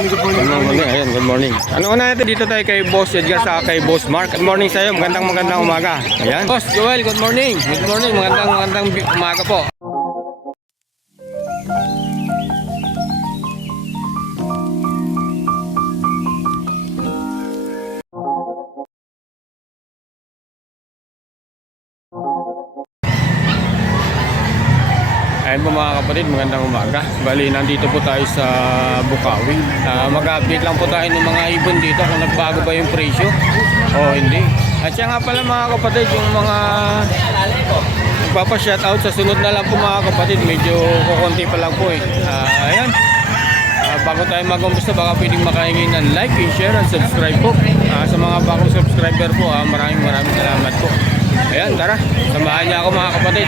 Good morning. Ayan, good morning. Ano na natin dito tayo kay Boss Edgar sa kay Boss Mark. Good morning sa iyo. Magandang umaga. Ayan. Boss Joel, good morning. Good morning. Magandang umaga po. Ayan po mga kapatid, magandang umaga. Bali, nandito po tayo sa Bukawi. Mag-update lang po tayo ng mga ibon dito kung nagbago ba yung presyo o hindi. At siya nga pala mga kapatid, yung mga magpapa-shoutout sa sunod na lang po mga kapatid. Medyo kukunti pa lang po eh. Ayan. Bago tayo mag-umpisa, baka pwedeng makahingi ng like, share, and subscribe po. Sa mga bagong subscriber po, maraming salamat po. Ayan, tara. Samahan niya ako mga kapatid.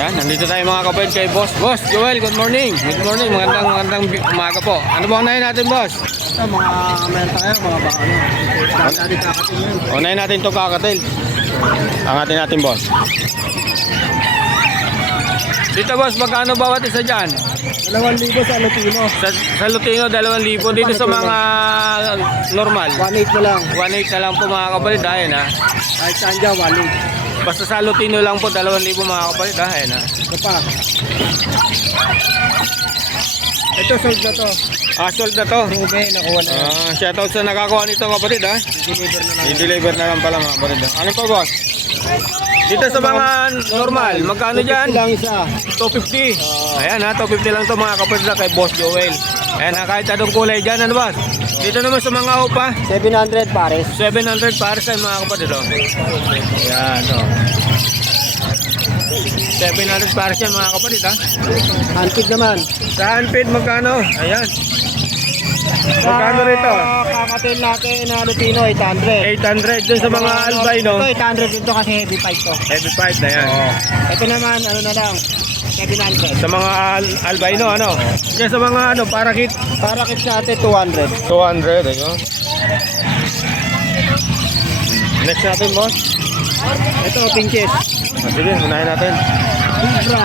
Ayan, nandito tayo mga kapatid kay Boss Joel, good morning. Good morning, magandang umaga po. Ano ba unahin natin, Boss? Ito, meron tayo, mga baka natin kakatil yun. Unahin natin itong kakatil. Angatin natin, Boss. Dito, Boss, magkano bawat isa dyan? 2,000 sa Lutino. Sa Lutino, 2,000. Dito sa mga normal 1,800 na lang. 1,800 na lang po mga kapatid. Ayan ha. Kahit saan dyan, 1,800. Basta sa Lutino lang po, 2,000 mga kapatid. Ayan ha. Ito pa. Ito, sold na to. Sold na to. Ruben, nakuha na yan. Shoutout sa nakakuha nito kapatid ha. I-deliver na lang. I-deliver na lang pala mga kapatid. Ano pa, Boss? Dito sa mga normal, magkano dyan? 250 lang isa. 250. Ayan ha, 250 lang to mga kapatid na kay Boss Joel. Ayan ha, kahit anong kulay dyan, ano ba? Dito naman sa mga upa, 700 pares. 700 para sa mga kapatid oh. Ayan o. 700 para sa mga kapatid ha. Antig naman. Sa handfeed magkano? Ayan. Magkano rito? Kakatil natin na Lutino, 800. 800 dun sa mga albino. Ito, 800 dito kasi heavy fight to. Heavy fight na yan. Ito naman, ano na lang, 700. Sa mga albino ano? Kaya sa mga ano, parakit. Parakit sa atin, 200. 200, ayun. Next natin, Boss. Ito, pinches. Sige, unahin natin. Libra,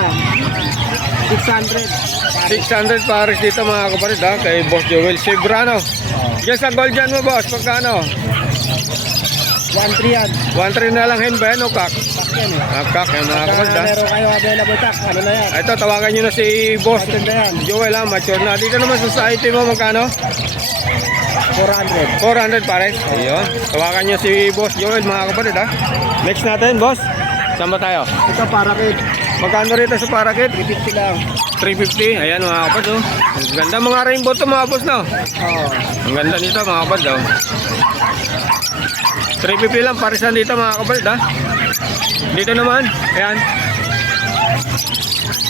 600. 600 pares dito mga kapatid ha, kay Boss Joel Sebrano. Diyan sa gold dyan mo, Boss, pagkano? 1,300 yan. 1.3 na lang hen ba yan o kak? Pak yan eh. Kak yan mga kapatid ha. Meron kayo available tak, ano na yan? Ito, tawagan nyo na si Boss Mature na yan. Joel ha, mature na. Dito naman sa society mo, magkano? 400. 400 pares. Ayun. Tawagan nyo si Boss Joel mga kapatid ha. Next natin, Boss. Saan ba tayo? Ito parakit, Magkano rito sa parakit? 350 lang. 350. Ayan mga kapatid oh. Ang ganda mga rainbow to mga boss no. Oo. Ang ganda nito mga kapatid oh. 350 lang parisan dito mga kapatid ha. Dito naman, ayan.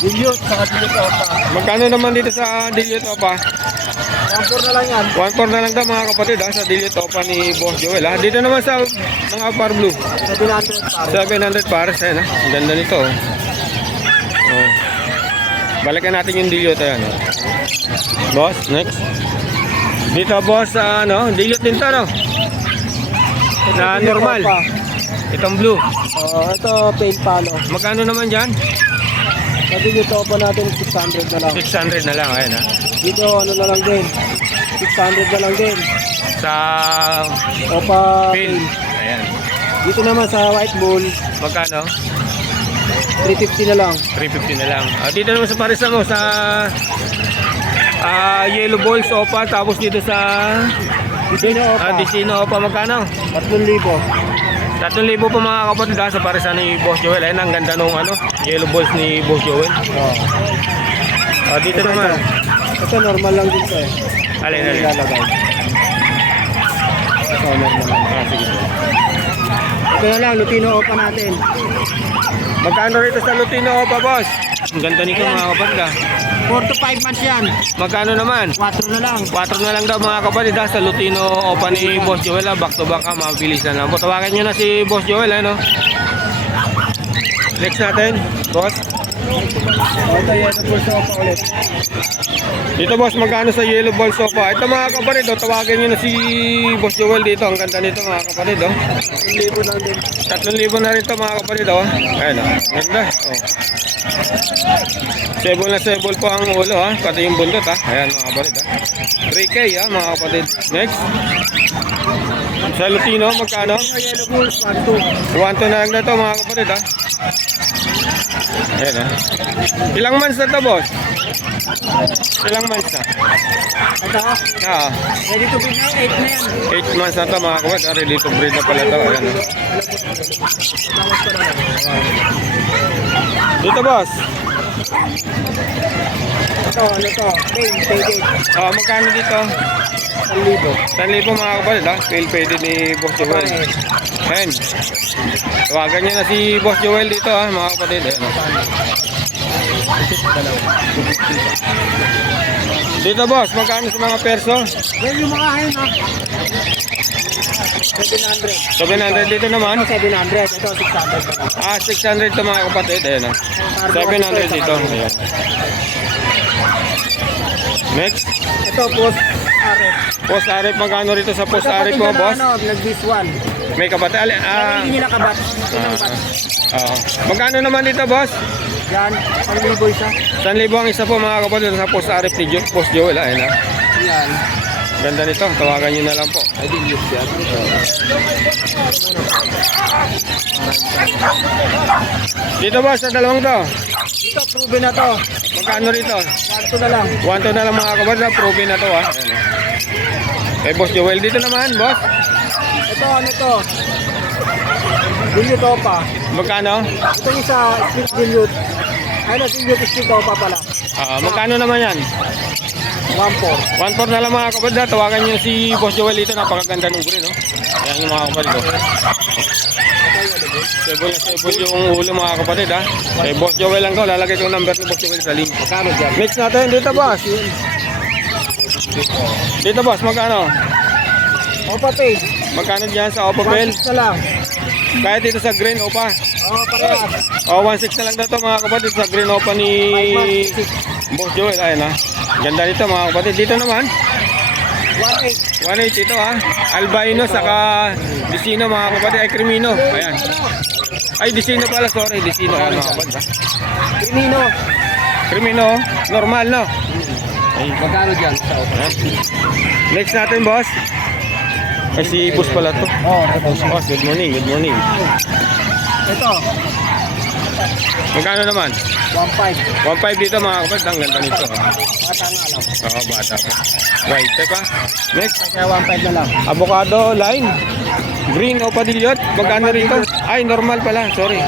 Dilute, saka dilute opa. Magkano naman dito sa dilute opa? 1,400 na lang yan. 1.4 na lang daw mga kapatid ha, sa dilute opa ni Boss Joel ha. Dito naman sa mga par blue, 700 pares. 700 pares ayan ha. Ang ganda nito oh. Oh. Balikan natin yung dilute ayan oh. Boss, next. Dito boss ano, dilute din to no. Na normal. Opa. Itong blue. Ito paint palo. Magkano naman dyan? Sa dilute opa natin, 600 na lang. 600 na lang ayan ha. Dito, ano na lang din. 600 na lang din. Sa Opa pin. paint. Ayan. Dito naman sa white bull, Magkano? 350 na lang. 350 na lang. Dito naman sa parisa mo sa yellow balls opa, tapos dito sa Dito na opa. Dicino opa magkano? 3,000. 3,000 po mga kapatid sa parisa ni Boss Joel. Ayan ang ganda nung ano, yellow balls ni Boss Joel. Dito naman. Ito normal lang din to eh. Alin. Ilalagay. Ito normal lang. Sige. Ito na lang, Lutino opa natin. Magkano rito sa Lutino opa, Boss? Ang ganda nito mga kapatid 4 to 5 months yan. Magkano naman? 4 na lang. 4 na lang daw mga kapatid sa Lutino opa ni Boss Joel back to back mabilis na lang. Tawagan nyo na si Boss Joel ano. Next natin, Boss. O, ito yellow full sofa ulit. Dito boss, magkano sa yellow ball sofa? Ito mga kapatid, oh, tawagan nyo na si Boss Joel dito. Ang ganda nito mga kapatid. Oh. 1,000 lang din. 3,000 na rin ito mga kapatid. Oh. Ayan, oh. Ganda. Oh. Sable na sable po ang ulo, ha? Pati yung bundot, ha? Ayan mga kapatid, ha? 3K, ha, mga kapatid. Next. Sa Lutino, magkano? Ito yellow full, 1,200. 1,200 na lang na ito mga kapatid, ha? Ayan, ha? Ilang months na ito, boss? Ilang months na? Ito, Ah, ready to be now, 8 na yan. 8 months na ito mga kapatid. Ready to breed na pala ito. Ayan, ha? Bawas ko lang. Dito, boss. Ito, ano to? Pain, faded. Ah, magkano dito? 1,000. 1,000 mga kapatid, ha? Fail faded ni Boss Joel. Ayan. Tawagan niyo na si Boss Joel dito, ha, mga kapatid. Ayan, ha? Dito, boss, magkano sa mga perso? Well, yung mga hain ha. 700. 700 dito naman. Ano 700? Ito 600 pa lang. Ah, 600 to mga kapatid. Ayan, ha? 700 dito. Ayan. Next. Ito post RF. Post Arif, magkano rito sa Post Arif mo, boss? Ano, nag-this one. May kapatid. Pero hindi nila kabat. Ito ang bat. Magkano naman dito, boss? Yan, 1,000 isa. 1,000 ang isa po mga kapatid sa Post Arif ni Post Joel. Ayan, ha? Yan. Ganda nito. Tawagan nyo na lang po. I didn't use yan. Dito, boss, sa dalawang to. Ito, proven na to. Magkano rito? 1,200 na lang. 1,200 na lang mga kapatid. Proven na to, ha? Ayan, ha? Eh, Boss Joel, dito naman, boss. Ito, ano to? Dilute pa. Magkano? Itong isa, split dilute. Ano, dilute split pa pala. Magkano naman yan? 1,400. 1,400 na lang mga kapatid. Ha? Tawagan nyo si Boss Joel dito. Napakaganda ng green, no? Ayan yung mga kapatid, oh. Sable na sable yung ulo mga kapatid, ha? Kay Boss Joel lang to. Lalagay ko yung number ni Boss Joel sa link. Magkano dyan? Mix natin dito, boss. Dito, boss, magkano? Opa pay. Magkano dyan sa Oppo Bell? 1,600 na lang. Kahit dito sa Green Opa. Oo, parehas. 1,600 na lang dito mga kapatid sa Green Opa ni 5 months, Boss Joel. Ayan, ha? Ganda dito mga kapatid. Dito naman, 1,800. 1,800 dito, ha? Albino saka Dicino mga kapatid. Ay, Crimino. Ayan. Ay, Dicino pala. Sorry, Dicino. Ayan mga kapatid, ha? Crimino. Crimino, normal, no? Ay, Magkano dyan? Sa Opa? ayan. Next natin, boss. Ay, si boss pala to. Oo, ito. Boss, good morning, good morning. Ito, Magkano naman? 1,500. 1,500 dito mga kapatid. Ang ganda nito, ha? Bata nga lang. Oo, bata pa. White, teka. Next. Kaya 1,500 na lang. Avocado line. Green o padilyon. Magkano rito? Ay, normal pala. Sorry.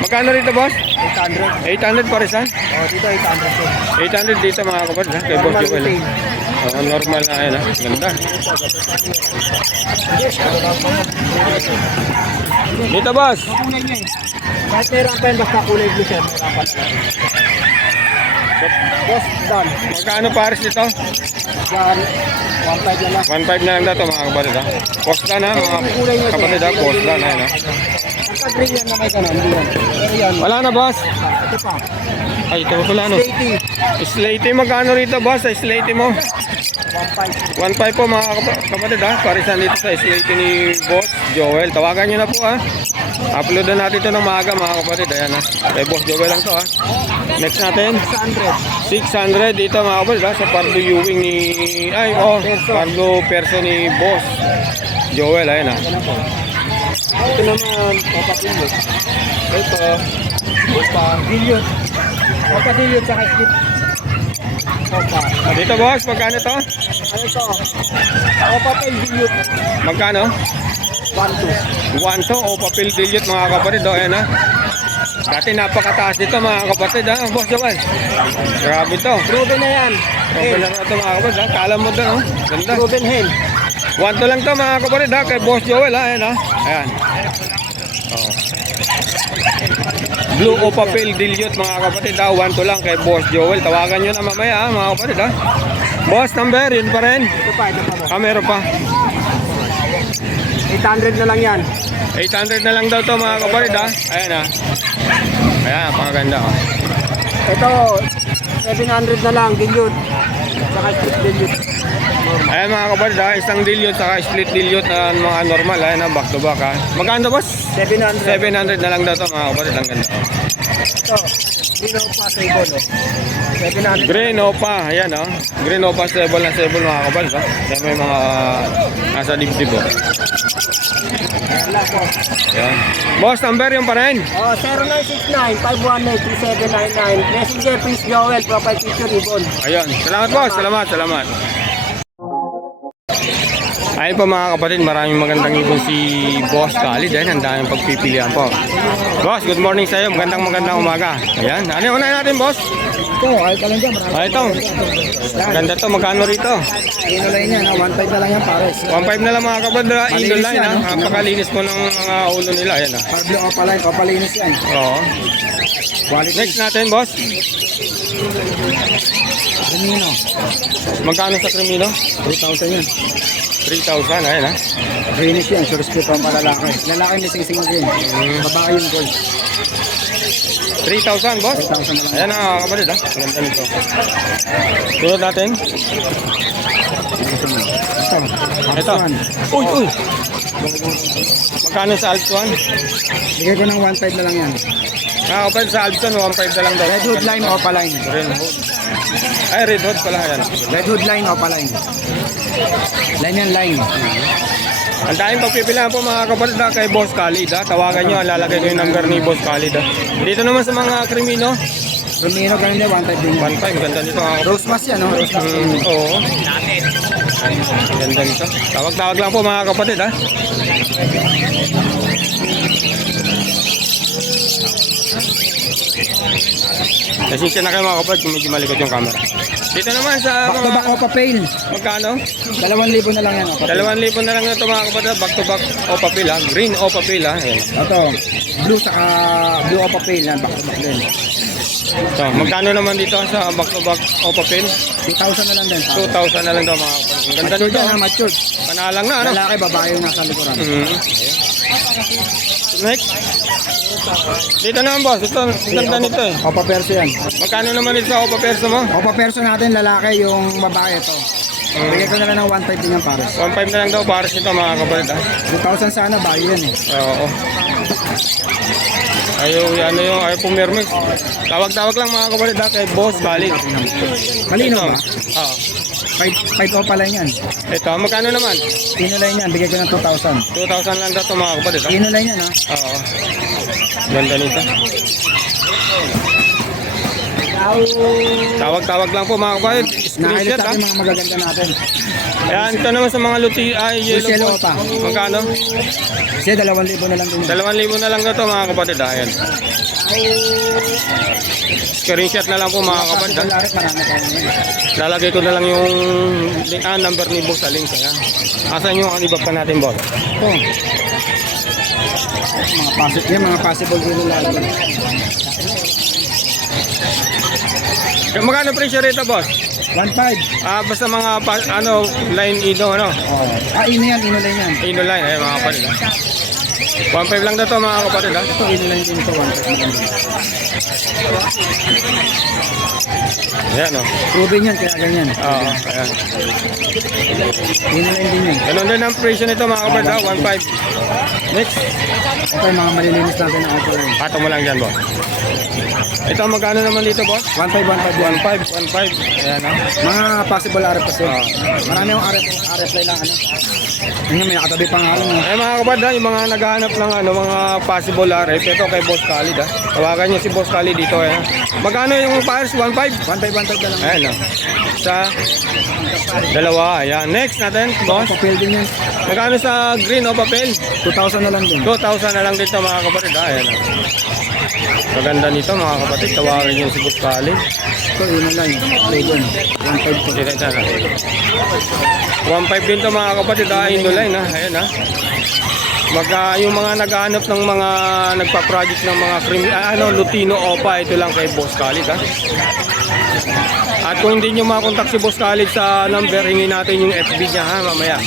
Magkano rito, boss? 800. 800 parisan. Oo, dito 800 to. 800 dito mga kapatid, ha? Kay Boss Normal Joel. retail. Oo, normal na yan, ha? Ganda. Dito, boss. Kulay niya eh. Kahit meron pa yun, basta kulay blue siya. Meron pa talaga. Boss, done. Magkano pares dito? Yan, 1,500 na lang. 1,500 na lang dito mga kapatid, ha? Post na, ha? Mga kapatid, ha? Post na, ha? Pagka-green yan na may ganun, hindi yan. Pero yan, Wala na, boss. ito pa. Ay, ito pala, no? Slaty, Slaty, magkano rito, boss? Sa Slaty mo? 1,500. 1.5 po mga kapatid, ha. Parisan dito sa Slaty ni Boss Joel. Tawagan nyo na po, ha. Upload na natin ito ng maaga mga kapatid. Ayan, ha. Kay Boss Joel lang to, ha. Next natin, 600. 600 dito mga kapatid, ha. Sa Pardo Ewing ni... Ay, oh. Pardo Perso ni Boss Joel. Ayan, ha. Ito naman, papapilot. Ito, opa, billion. Opa, billion, saka skip. Opa. Dito, boss, magkano to? Ano ito? Opa, billion. Magkano? 1,200. 1 to o papel dilute mga kapatid, oh. Ayan, ha. Dati napakataas dito mga kapatid, ha. Boss Joel. Grabe to. Proven na yan. Okay na ito mga kapatid, ha. Kala mo doon, oh. Ganda. Proven hen. 1 to lang to mga kapatid, ha. Kay Boss Joel, ha. Ayan, ha. Ayan. Oh. Blue o papel dilute mga kapatid, ha. 1 to lang kay Boss Joel. Tawagan nyo na mamaya, ha, mga kapatid, ha. Boss number, yun pa rin. Ito pa mo. Meron pa. 800 na lang yan. 800 na lang daw to mga kapatid, ha. Ayan, ha. Ayan, pangaganda, ha. Ito, 700 na lang, dilute. Saka split dilute. Ayan mga kapatid ha, isang dilute saka split dilute na mga normal ha, na back to back ha. Magkano boss? 700. 700 na lang daw to mga kapatid, ang ganda. Ito, Dino pa sa ibon. 700. Green Opa, ayan oh. Green Opa stable na stable mga kapatid ha. Yan may mga nasa dibdib oh. Wala po. Ayan. Boss, number yung pa rin. Oh, 0969-518-2799. Messenger Prince Joel, profile picture ibon. Ayun. Salamat boss. Salamat. Salamat. Ayun po mga kapatid, maraming magandang ibon si Boss Khalid. Ayan, ang daming pagpipilian po. Boss, good morning sa iyo. Magandang umaga. Ayan. Ano yung unahin natin, boss? Ito, ay ka lang dyan. Ah, ito. Maganda to. Magkano rito? Inulay niya, no? 1.5 na lang yan, pares. 1.5 na lang mga kapatid. Indoor line yan, ha. no? Napakalinis po ng mga ulo nila. Ayan ha. Parblo o palay, papalinis yan. Oo. Quality. Next natin, boss. Domino. Magkano sa Crimino? 3,000 yan. 3,000. Ayan ha. Greenish yan, sure split ang palalaki. Lalaki may sing-sing green. Babae yung gold. 3,000, boss. 3,000 na lang. Ayan na kapatid ha. Maganda nito. Tulad natin. Ito. Uy, uy. Magkano sa Alps 1? Bigay ko ng 1.5 na lang yan. Mga kapatid sa Alps 1, 1.5 na lang daw. Red hood line o paline. Red hood. Ay, red hood pala yan. Red hood line o paline. Line yan, line. Ang daming pagpipilaan po mga kapatid ha, kay Boss Khalid ha. Tawagan nyo, lalagay ko yung number ni Boss Khalid ha. Dito naman sa mga Crimino, Romino, ganun yan, 1.5 din yan. 1.5. Ganda nito mga kapatid. Rose mask yan, no? Rose mask. Oo. Ganda nito. Tawag-tawag lang po mga kapatid ha. Nasisya na kayo mga kapatid kung medyo malikot yung camera. Dito naman sa Back to back o papel. magkano? 2,000 na lang yan. O, papel. 2,000 na lang ito mga kapatid. Back to back o papel ha. Green o papel ha. Ayan. Ito, blue saka blue o papel yan. Back to back din. So, magkano naman dito sa back to back o papel? 2,000 na lang din. 2,000 na lang daw mga kapatid. Ang ganda Matured nito. yan, ha? Matured. Panalang na ano? Lalaki, babae yung nasa likuran. Next. Dito naman boss. Ito, ang ganda nito eh. Opa perso yan. Magkano naman ito sa opa perso mo? Opa perso natin, lalaki yung babae ito. Bigay ko na lang ng 1.5 din yung pares. 1.5 na lang daw para ito mga kapatid ha. 2,000 sana, bayo yan eh. Oo. Ayaw pumirmis. Tawag-tawag lang mga kapatid ha, kay Boss Khalid. Malino ba? Oo. 5 opa lang yan. Ito, magkano naman? Inulay yan, bigay ko ng 2,000. 2,000 lang daw ito mga kapatid ha. Inulay yan ha. Oo. Ganda nito. Tawag-tawag lang po mga kapatid. Nakahilit Screenshot ha. natin mga magaganda natin. Ayan, ito naman sa mga luti ay Yellow yellow po. pa. Magkano? Kasi 2,000 na lang din. 2,000 na lang ito mga kapatid ha. Ayan. Screenshot na lang po mga kapatid ha. Larit, marami tayo ngayon. Lalagay ko na lang yung number ni Boss sa link. Ayan. Asan yung iba pa natin, boss? Ito. Mga possible din lahat. Magkano presyo rito, boss? 1.5. Basta mga line ino, ano? Oh. Ino yan, inulay yan. Ino line, ay mga kapatid. 1.5 lang daw to mga kapatid. Ha? Ito, inulay din ito, 1.5. Ayan, o. Proven yan, kaya ganyan. Oo, ayan. Inulay din yan. Ganun din ang presyo nito mga kapatid. 1.5. Next. Ito yung mga malilinis natin na auto rin. Pato mo lang dyan, boss. Ito, magkano naman dito, boss? 1.5 yan. 1.5. Ayan, ha? Mga possible RF kasi. Marami yung RF line lang, ano. Ngayon, may nakatabi pa nga, ano. Eh mga kapatid, ha, yung mga naghahanap ng mga possible RF, ito kay Boss Khalid. Ha? Tawagan niyo si Boss Khalid dito. Magkano yung pares? 1.5? 1.5 na lang. Ayan, o. Sa dalawa. Ayan. Next natin, boss. Papel din yan. Magkano sa green o papel? 2,000 na lang din. 2,000 na lang dito mga kapatid. Ayan. Maganda nito mga kapatid. Tawagan niyo si Boss Khalid. Ito, inulay. Dragon. 1.5 to. Dito dyan. 1.5 din to mga kapatid. Indoline. Ayan ha. Yung mga naghahanap ng mga nagpa-project ng mga Lutino Opa, ito lang kay Boss Khalid ha. At kung hindi nyo makakontak si Boss Khalid sa number, hingin natin yung FB niya ha mamaya.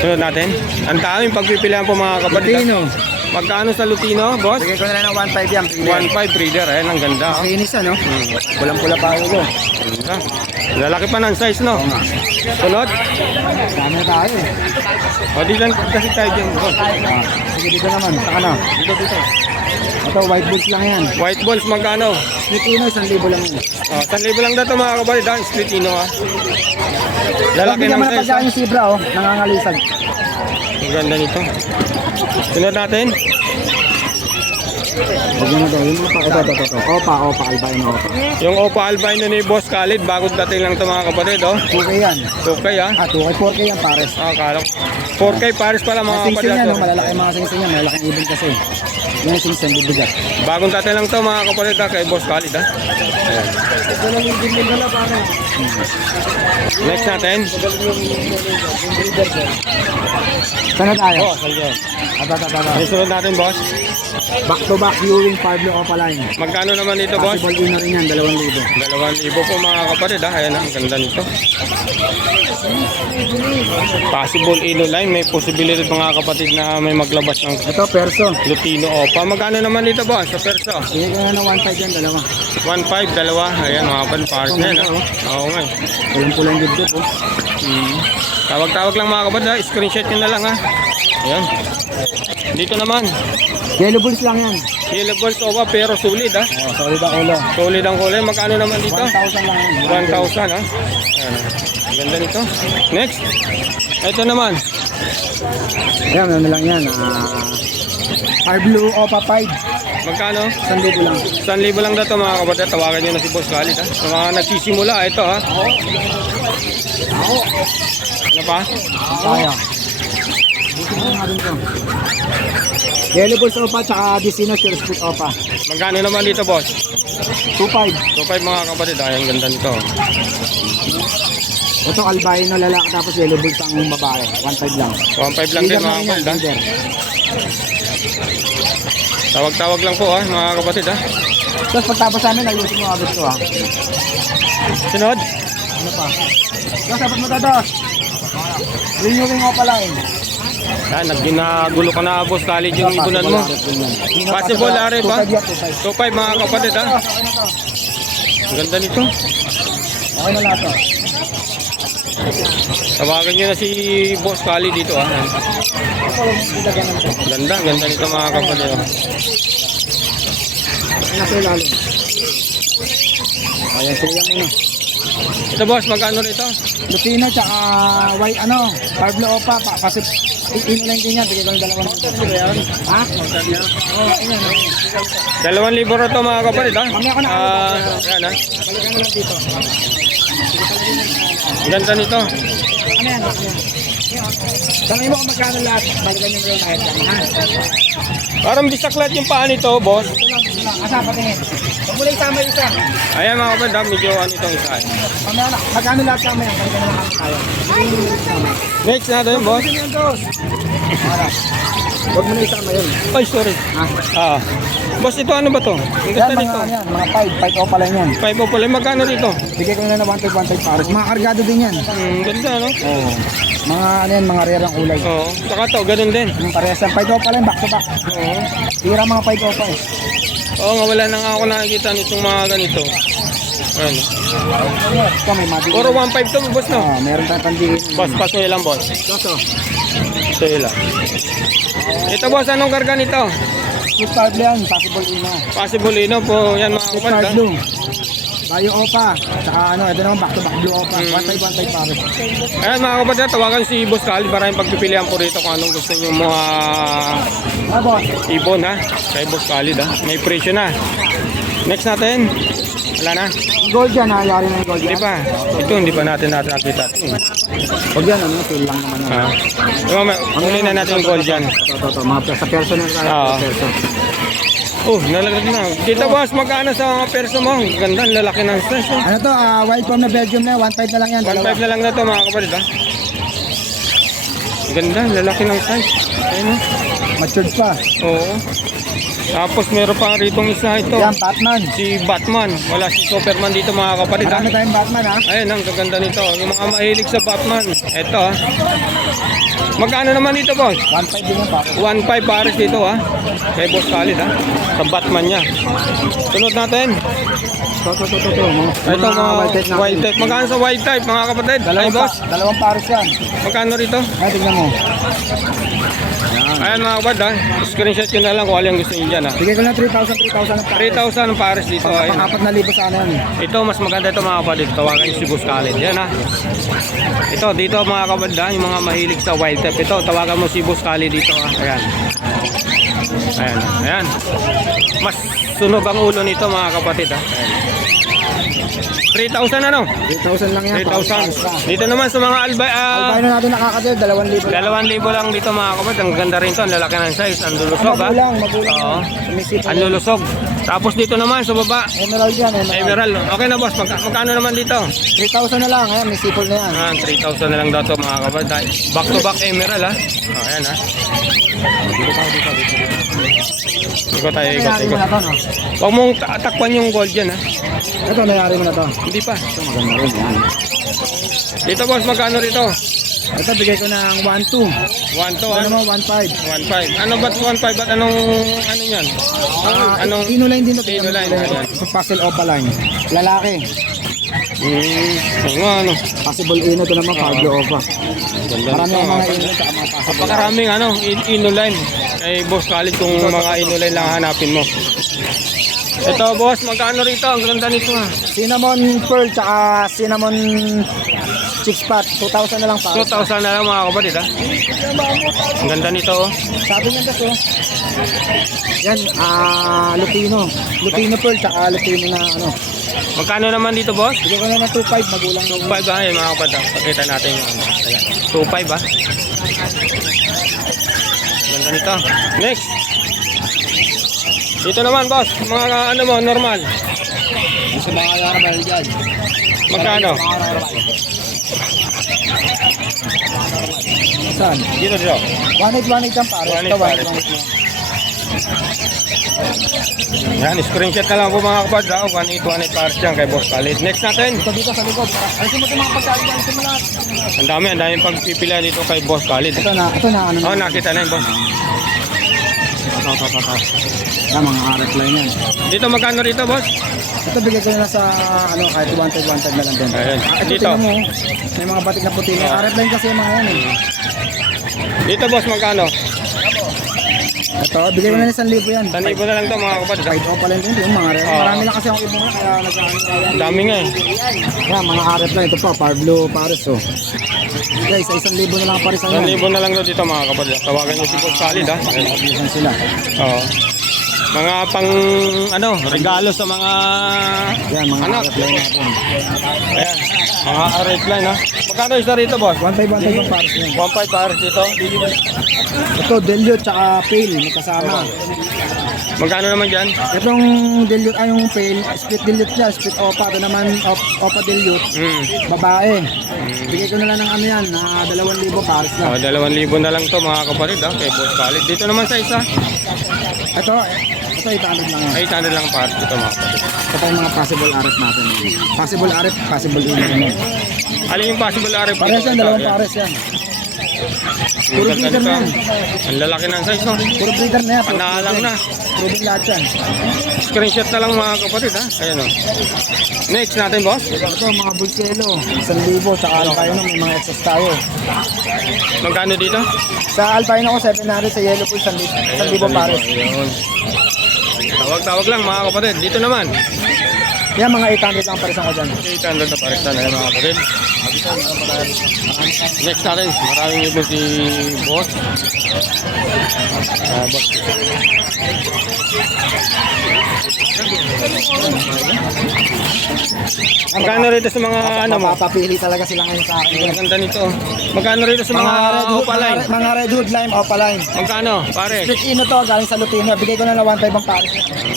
Sunod natin. Ang daming pagpipilian po mga kapatid. Lutino. Magkano sa Lutino, boss? Bigay ko na lang ng 1.5 yan. 1.5 breeder. Ayan, ang ganda. Oh. Makinis ano? Hmm. Pulang-pula pa ulo. Ganda. Lalaki pa ng size, no? Oo nga. Sunod. Dami na tayo eh. O, di lang kasi tayo dyan, boss. Sige dito naman. Saka na. Dito. Ito white bulls lang yan. White balls, magkano? Filipino, 1,000 lang yan. O, 1,000 lang dito mga kabalit. Ang split ino, ha? Lalaki Hindi ng naman size, ha? napagkaan yung zebra oh. Nangangalisag. Ang ganda nito. Sunod natin. Huwag mo na daw. Yung mga pa. Ito. Opa, albino opa. Yung Opa Albino ni Boss Khalid. Bagong dating lang ito mga kabalit, oh. 2K yan. Okay, ha? 2K, 4K yan pares. Ah, kala ko. 4K pares pala mga Singsing kabalit. yan, oh. malalaki yung mga singsing yan. Malalaking ibon kasi. Yan yung singsing, bibigat. Bagong dating lang ito mga kabalit, ha? Kay Boss Khalid, ha? Ayan. Next natin. Saan na tayo? Oh, sige. Aba. Ano sunod natin, boss? Back to back viewing Pablo Opaline. Magkano naman dito, boss? Possible ina rin yan, 2,000. 2,000 po mga kapatid, ha? Ayan, ang ganda nito. Possible ino line. May posibilidad mga kapatid na may maglabas ng Ito, perso. Lutino Opa. Magkano naman dito, boss? Sa perso? Sige ko na ng 1.5 yan, 1.5, dalawa. Ayan, mga kapatid. Pares na yan, ha? Oo nga, eh. Pulang-pulang dibdib oh. Tawag-tawag lang mga kapatid, ha? Screenshot nyo na lang, ha? Ayan. Dito naman. Yellow bulls lang yan. Yellow balls Opa, pero sulit, ha? Oh, sorry ba ulo? Solid ang kulay. Magkano naman dito? 1,000 lang yan. 1,000, ha? Ayan. Ganda nito. Next. Ito naman. Ayan, ano lang yan. Pablo Opa 5. Magkano? 1,000 lang. 1,000 lang dito mga kapatid. Tawagan nyo na si Boss Khalid, ha? Sa mga nagsisimula, ito, ha? Ano pa? Kaya. Dito mo nga rin to. Yellow bulls Opa, tsaka Disino Share Split Opa. Magkano naman dito, boss? 2.5. 2.5 mga kapatid. Ayan, ganda nito. Ito albino lalaki tapos yellow bulls ang babae. 1.5 lang. 1.5 lang din mga kapatid, ha? Leader. Tawag-tawag lang po, ha? Mga kapatid, ha? Tapos pagtapos namin, ayusin mo agad to ha. Sunod. Ano pa? Dos, dapat mo dados. Renewing Opa line. Yan, naginagulo ka na, Boss Khalid, yung ibunan mo. Possible, Are, ba? 2.5 2.5 mga kapatid, ha? Ang ganda nito. Okay na lahat to. Tawagan nyo na si Boss Khalid dito, ha? Ganda, ganda nito mga kapatid, ha? Nasa ilalim. Ayan, siya muna. Ito, boss, magkano rito? Lutino tsaka white ano, Pablo Opa, kasi inulan din yan, bigay ko ng 2,000. Ha? Oo, ayan. 2,000 rito mga kapatid, ha? Mamaya ko na. Yan, ha? Balikan mo lang dito. Ang ganda nito. Ano yan? Tanongin mo kung magkano lahat, balikan nyo lang kahit yan. Ha? Parang bisaklat yung paa nito, boss. Ito lang. Asa, patingin. Huwag mo lang isama yung isa. Ayan mga kapatid, ha? Medyo ano itong isa. Mamaya na, magkano lahat kami yan, balikan nyo lang tayo. Next natin, boss. Balikan nyo yan, Dos. Para. Huwag mo na isama yun. Ay, sorry. Ha? Boss, ito ano ba to? Ang Yan, ganda nito. mga, yan, mga 5 Opa lang yan. 5 o pala. Magkano dito? Bigay ko na 1.5 pares. Mga kargado din yan. Ganda, no? Oo. Mga ano yan, mga rare ang kulay. Oo. Saka to, ganun din. Yung parehas ng 5 Opa lang, back to back. Oo. Tira mga 5 Opa eh. Oo nga, wala na nga ako nakikita nitong mga ganito. Ayan. Ito may mati. Puro 1.5 to, boss, no? Meron tayong pandigin. Boss, pasoy lang, boss. Doso. Pasoy lang. Ito, boss, anong karga nito? Split card yan, possible ina. Possible ino po, yan mga Split kapatid, card ha? blue. Bayo Opa. Tsaka ano, ito naman back to back blue Opa. 1.5 pares. Ayan mga kapatid, tawagan si Boss Khalid. Maraming pagpipilian po rito kung anong gusto nyo mga Ah, boss. ibon, ha? Kay Boss Khalid, ha? May presyo na. Next natin. Wala na. Gold yan ha, yari na yung gold Hindi yan. pa. Ito, hindi pa natin nakita. Huwag yan, ano, feel lang naman. Ah. Uli na natin yung gold dyan. Ito, mga sa personal tayo. Oo. Person. Oh, nalaglag na. Dito, boss, magkano sa mga perso mo? Ang ganda, ang lalaki ng stress. Oh. Ano to, white from na Belgium na, 1.5 na lang yan. 1.5 na lang na ito, mga kapatid, ha? Ang ganda, ang lalaki ng size. Ayun, oh. Matured pa. Oo. Tapos meron pa ritong isa ito. Yan, Batman. Si Batman. Wala si Superman dito mga kapatid ha. Marami tayong Batman ha. Ayun, ang gaganda nito. Yung mga mahilig sa Batman. Ito ha. Magkano naman dito boss? 1.5 din yan pa. 1.5 pares dito ha. Kay Boss Khalid ha. Sa Batman niya. Sunod natin. To. Ito mga white type. Magkano sa white type mga kapatid? Ay boss. Dalawang pares yan. Magkano rito? Ay, tignan mo. Ayan mga kapatid ha. Screenshot nyo na lang kung alin gusto nyo dyan ha. Bigay ko lang 3,000 ang pares. 3,000 ang pares dito. Ayun. Pang 4,000 sana yan eh. Ito mas maganda ito mga kapatid. Tawagan nyo si Boss Khalid. Yan ha. Ito dito mga kapatid ha. Yung mga mahilig sa wild type. Ito tawagan mo si Boss Khalid dito ha. Ayan. Ayan. Mas sunog ang ulo nito mga kapatid ha. Ayan. 3,000 ano? 3,000 lang yan. 3,000. Dito naman sa mga Albino natin nakakatil, 2,000 lang. 2,000 lang dito mga kapatid. Ang ganda rin to. Ang lalaki ng size. Ang lulusog ha. Magulang. Oo. Sumisipon Ang yan. lulusog. Tapos dito naman sa baba. Emerald yan, Emerald. Okay na boss. Magkano naman dito? 3,000 na lang, ayan, may sipol na yan. 3,000 na lang daw to mga kapatid. Back to back emerald ha. Ayan ha. Ikot tayo, Nayari mo ikot. na to, no? Huwag mong takpan yung gold yan ha. Ito, nayari mo na to. Hindi pa. Ito, maganda rin, yan. Dito boss, magkano rito? Ito, bigay ko ng 1,200. 1 to Ano ano? mo, 1,500. 1.5. Ano ba't 1.5? Ba't anong ano yan? Anong Inuline din to. Inuline, ayan. Ito, puzzle opaline. Lalaki. Ayun nga ano. Possible ino to naman, Pablo Opa. Ganda Marami nito, ang mga mga ino sa mga possible. napakaraming ano, inuline. Ay boss Khalid kung mga inuline lang hanapin mo. Ito boss, magkano rito? Ang ganda nito ha. Cinnamon pearl, tsaka cinnamon chick spot. 2,000 na lang pa. 2,000 na lang mga kapatid ha. Ang ganda nito oh. Sabi niya to. Yan, lupino. Lupino pearl, tsaka lupino na ano. Magkano naman dito boss? Bigyan ko na ng 2,500, magulang. 2.5 ha, yung mga kapatid. Pakita natin yung ano. Ayan. 2.5 ha. Ganda nito. Next. Dito naman boss, mga ano mo, normal. Gusto mga karabal dyan. Magkano? Saan? Dito dito. 1,800 ang pares. 1,800 Ito, pares. 1,800. Yan, screenshot na lang po mga kapatid ha. 1.8 pares dyan kay Boss Khalid. Next natin. Ito dito sa likod. Alisin mo ito mga pagkain dyan. Alisin mo lahat. Ang dami pagpipilian dito kay Boss Khalid. Ito na, ano Oh, nakita na yun boss. Ito. Yan, mga arat line yan. Dito magkano rito boss? Ito bigay ko na sa, ano, kahit 1,100 na lang din. Ayan. Ito, Dito. tingnan mo. May mga batik na puti. May arat line kasi yung mga yan eh. Dito boss magkano? Ito, bigay ko na 1,000 yan. 1,000 na lang to mga kapatid ha. Kahit ako pala din. Yung mga arat. Oo. Marami lang kasi akong ibang kaya nag-ano. Ang dami nga eh. Yan, mga arat line. Ito pa, Pablo Pares oh. Guys, 1,000 na lang pares ang yan. 1,000 na lang daw dito mga kapatid. Tawagan niyo si Boss Khalid ha. Ayan. Ayan sila. Oo. Mga pang ano, regalo sa mga Yan, mga anak. arat line natin. Ayan. Mga red line ha. Magkano isa rito boss? 1,500 yung pares niyan. 1.5 pares dito. Ito, Delute tsaka Pale, magkasama. Magkano naman dyan? Itong Delute, ay yung Pale, split Delute siya, split Opa. Ito naman, Opa Delute, babae. Bigay ko na lang ng ano yan, na 2,000 pares lang. Oh, 2,000 na lang to mga kapatid ha. Kay Boss Khalid. Dito naman sa isa. Ito 800 lang yan. 800 lang pares dito mga kapatid. Ito yung mga possible aret natin. Possible aret, possible ino. Alin yung possible arif? Pares yan, dalawang pares yan. Puro breeder na yan. Ang lalaki ng size no. Puro breeder na yan. Panalang na. Proving lahat yan. Screenshot na lang mga kapatid ha. Ayan o. Next natin boss. Ito mga bulselo, 1,000, tsaka albino, may mga excess tayo. Magkano dito? Sa albino ko 700, sa yellow po 1,000 pares. Ayun. Tawag-tawag lang mga kapatid. Dito naman. Yan, mga 800 lang pares ako dyan. 800 na pares na mga kapatid. Next natin. Maraming ibo si boss. Boss. Magkano rito sa mga ano mo? Mapapili talaga sila ngayon sa akin. Ang ganda nito. Magkano rito sa mga opaline? Mga red hood lime, opaline. Magkano? Pare. Split ino to, galing sa Lutino. Bigay ko na lang 1,500 ang pares.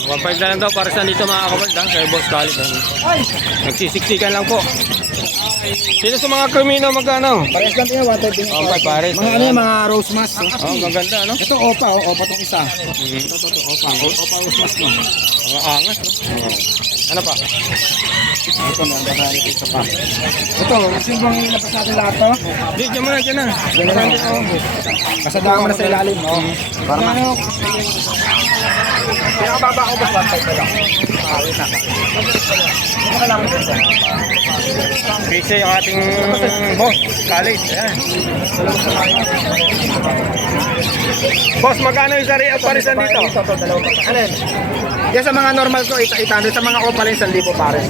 1.5 na lang daw para sa dito mga kapatid ha. Kay Boss Khalid. Ay! Nagsisiksikan lang po. Dito sa mga Crimino, magkano? Pares lang yan, 130 din. Okay, pares. Mga ano yan, mga rose mask. Oh, maganda, no? Ito, opa, opa tong isa. Ito, opa. Opa rose mask mo. Mga angas, no? Ano pa? Ito na, marami ito pa. Ito, kasi bang ilabas natin lahat to? Di, dyan mo na, dyan na. Ganyan na. Kasadahan mo na sa ilalim. Para ma... Pinakababa ko ba 1.5 na lang? Wait na. Ano lang ito sir? Busy yung ating boss, college. Ayan. Boss, magkano yung sari parisan dito? Ito, dalawa pa. Ano yun? Yan sa mga normal ko, 800. Sa mga opalin, 1,000 pares.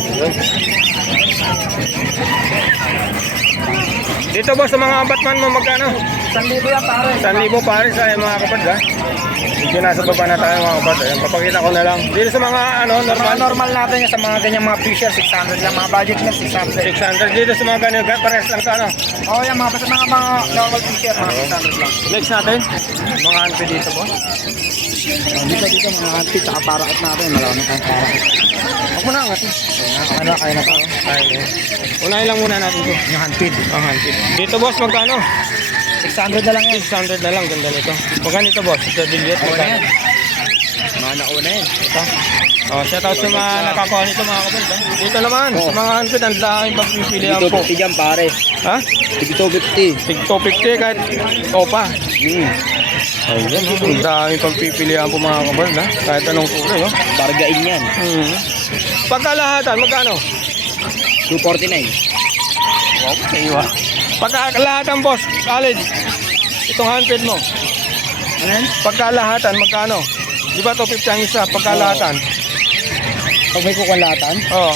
Dito boss, sa mga Batman mo, magkano? 1,000 yan pares. 1,000 pares ay mga kapad, ha? Medyo nasa baba na tayo mga kapad. Ayan, papakita ko na lang. Dito sa mga ano, Mga normal. normal natin yan, sa mga ganyang mga fisher, 600 lang. Mga budget nyo, 600. 600 dito sa mga ganyan, pares lang ka, ano? Oo, yan mga mga normal fisher, mga 600 lang. Next natin, mga anpe dito boss. Dito, mga antik, saka parakit natin. Malamang tayong parakit. Ako na angat. Kaya na to. Tayo. Unahin lang muna natin ito. Yung handpid. Ang handpid. Dito boss, magkano? 600 na lang yan. 600 na lang, ganda nito. Magkano ito boss? Ito dilute, magkano? Mga nauna yan. Ito. Oh, shout out sa mga nakakuha nito mga kapatid. Ha? Dito naman, sa mga handpid, ang daming pagpipilihan po. dyan pare. Ha? Tigito 50. Tig 250 kahit opa. Ayan, ang daming pagpipilihan po mga kapatid. Ha? Kahit anong kulay. Oh. Bargain yan. Pagkalahatan, magkano? 249. Okay, wa. Pagkalahatan boss, college. Itong handpid mo. Ano? Pagkalahatan, magkano? Di ba 250 ang isa? Pagkalahatan. Pag may kukulatan? Oo.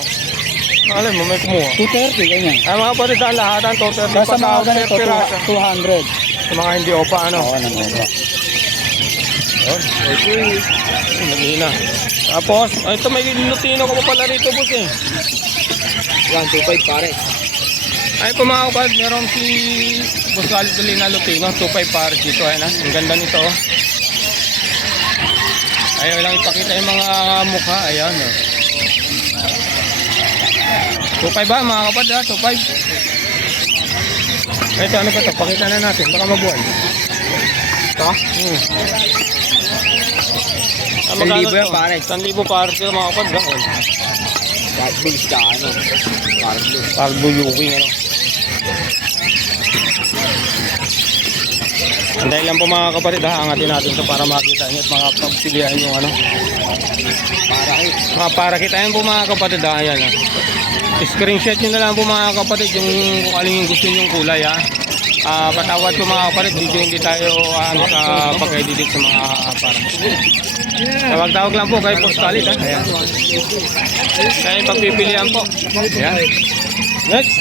Alam mo, may kumuha. 230, ganyan. Ay mga kapatid, ang lahatan, 230 Basta pa mga sa ganito, pirasa. 200. Sa mga hindi opa, ano? Oo, naman. Yun. Okay. Naghihina. Tapos, ito may lutino ko pa pala rito, boss eh. 125 pare. Ay po mga kapatid, meron si Boss Walid Dolina Lutino, 2.5 pares dito. Ayan ha, ang ganda nito. Oh. Ayaw lang ipakita yung mga mukha. Ayan oh. 2.5 ba mga kapatid ha, 2.5. Ito ano ba ito, pakita na natin, baka mabuhay. Ito? 1,000 yan, pare. 1,000 pares ito mga kapatid. White bulls ka, ano? Pardo. Pardo Ewing ano. Anday lang po mga kapatid ha, angatin natin ito para makita nyo at mga pagpilihan yung ano. Para kita po mga kapatid ha, ayan ha. Screenshot nyo na lang po mga kapatid yung kung alin yung gusto nyo kulay ha. Patawad po mga kapatid, hindi tayo ano sa pagka-edit sa mga para. Tawag-tawag lang po kay Boss Khalid ha. Ayan. Kaya yung pagpipilian po. Ayan. Next.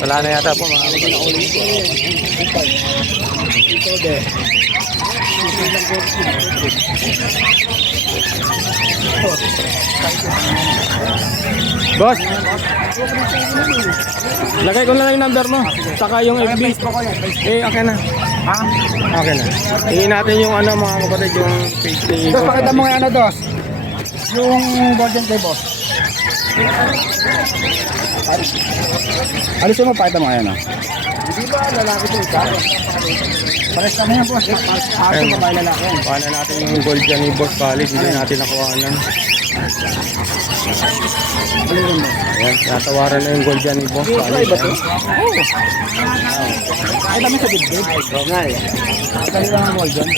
Wala na yata po mga kapatid. Boss, lagay ko na lang yung number mo, saka yung FB. Okay na. Ha? Okay na. Tingin natin yung ano mga kapatid, yung page ni Dos, pakita mo nga ano, Dos. Yung golden kay boss. Alisin mo, pakita mo ngayon, ha? Hindi ba lalaki ito isa? Pares kami yan, boss. Aso babae lalaki yan. Kuha na natin yung gold dyan ni Boss Khalid, hindi natin nakuha na. Ayan, natawaran na yung gold dyan ni Boss Khalid. ba ito? Oo. Ay, dami sa dibdib. Nga eh. Kali lang ang golden.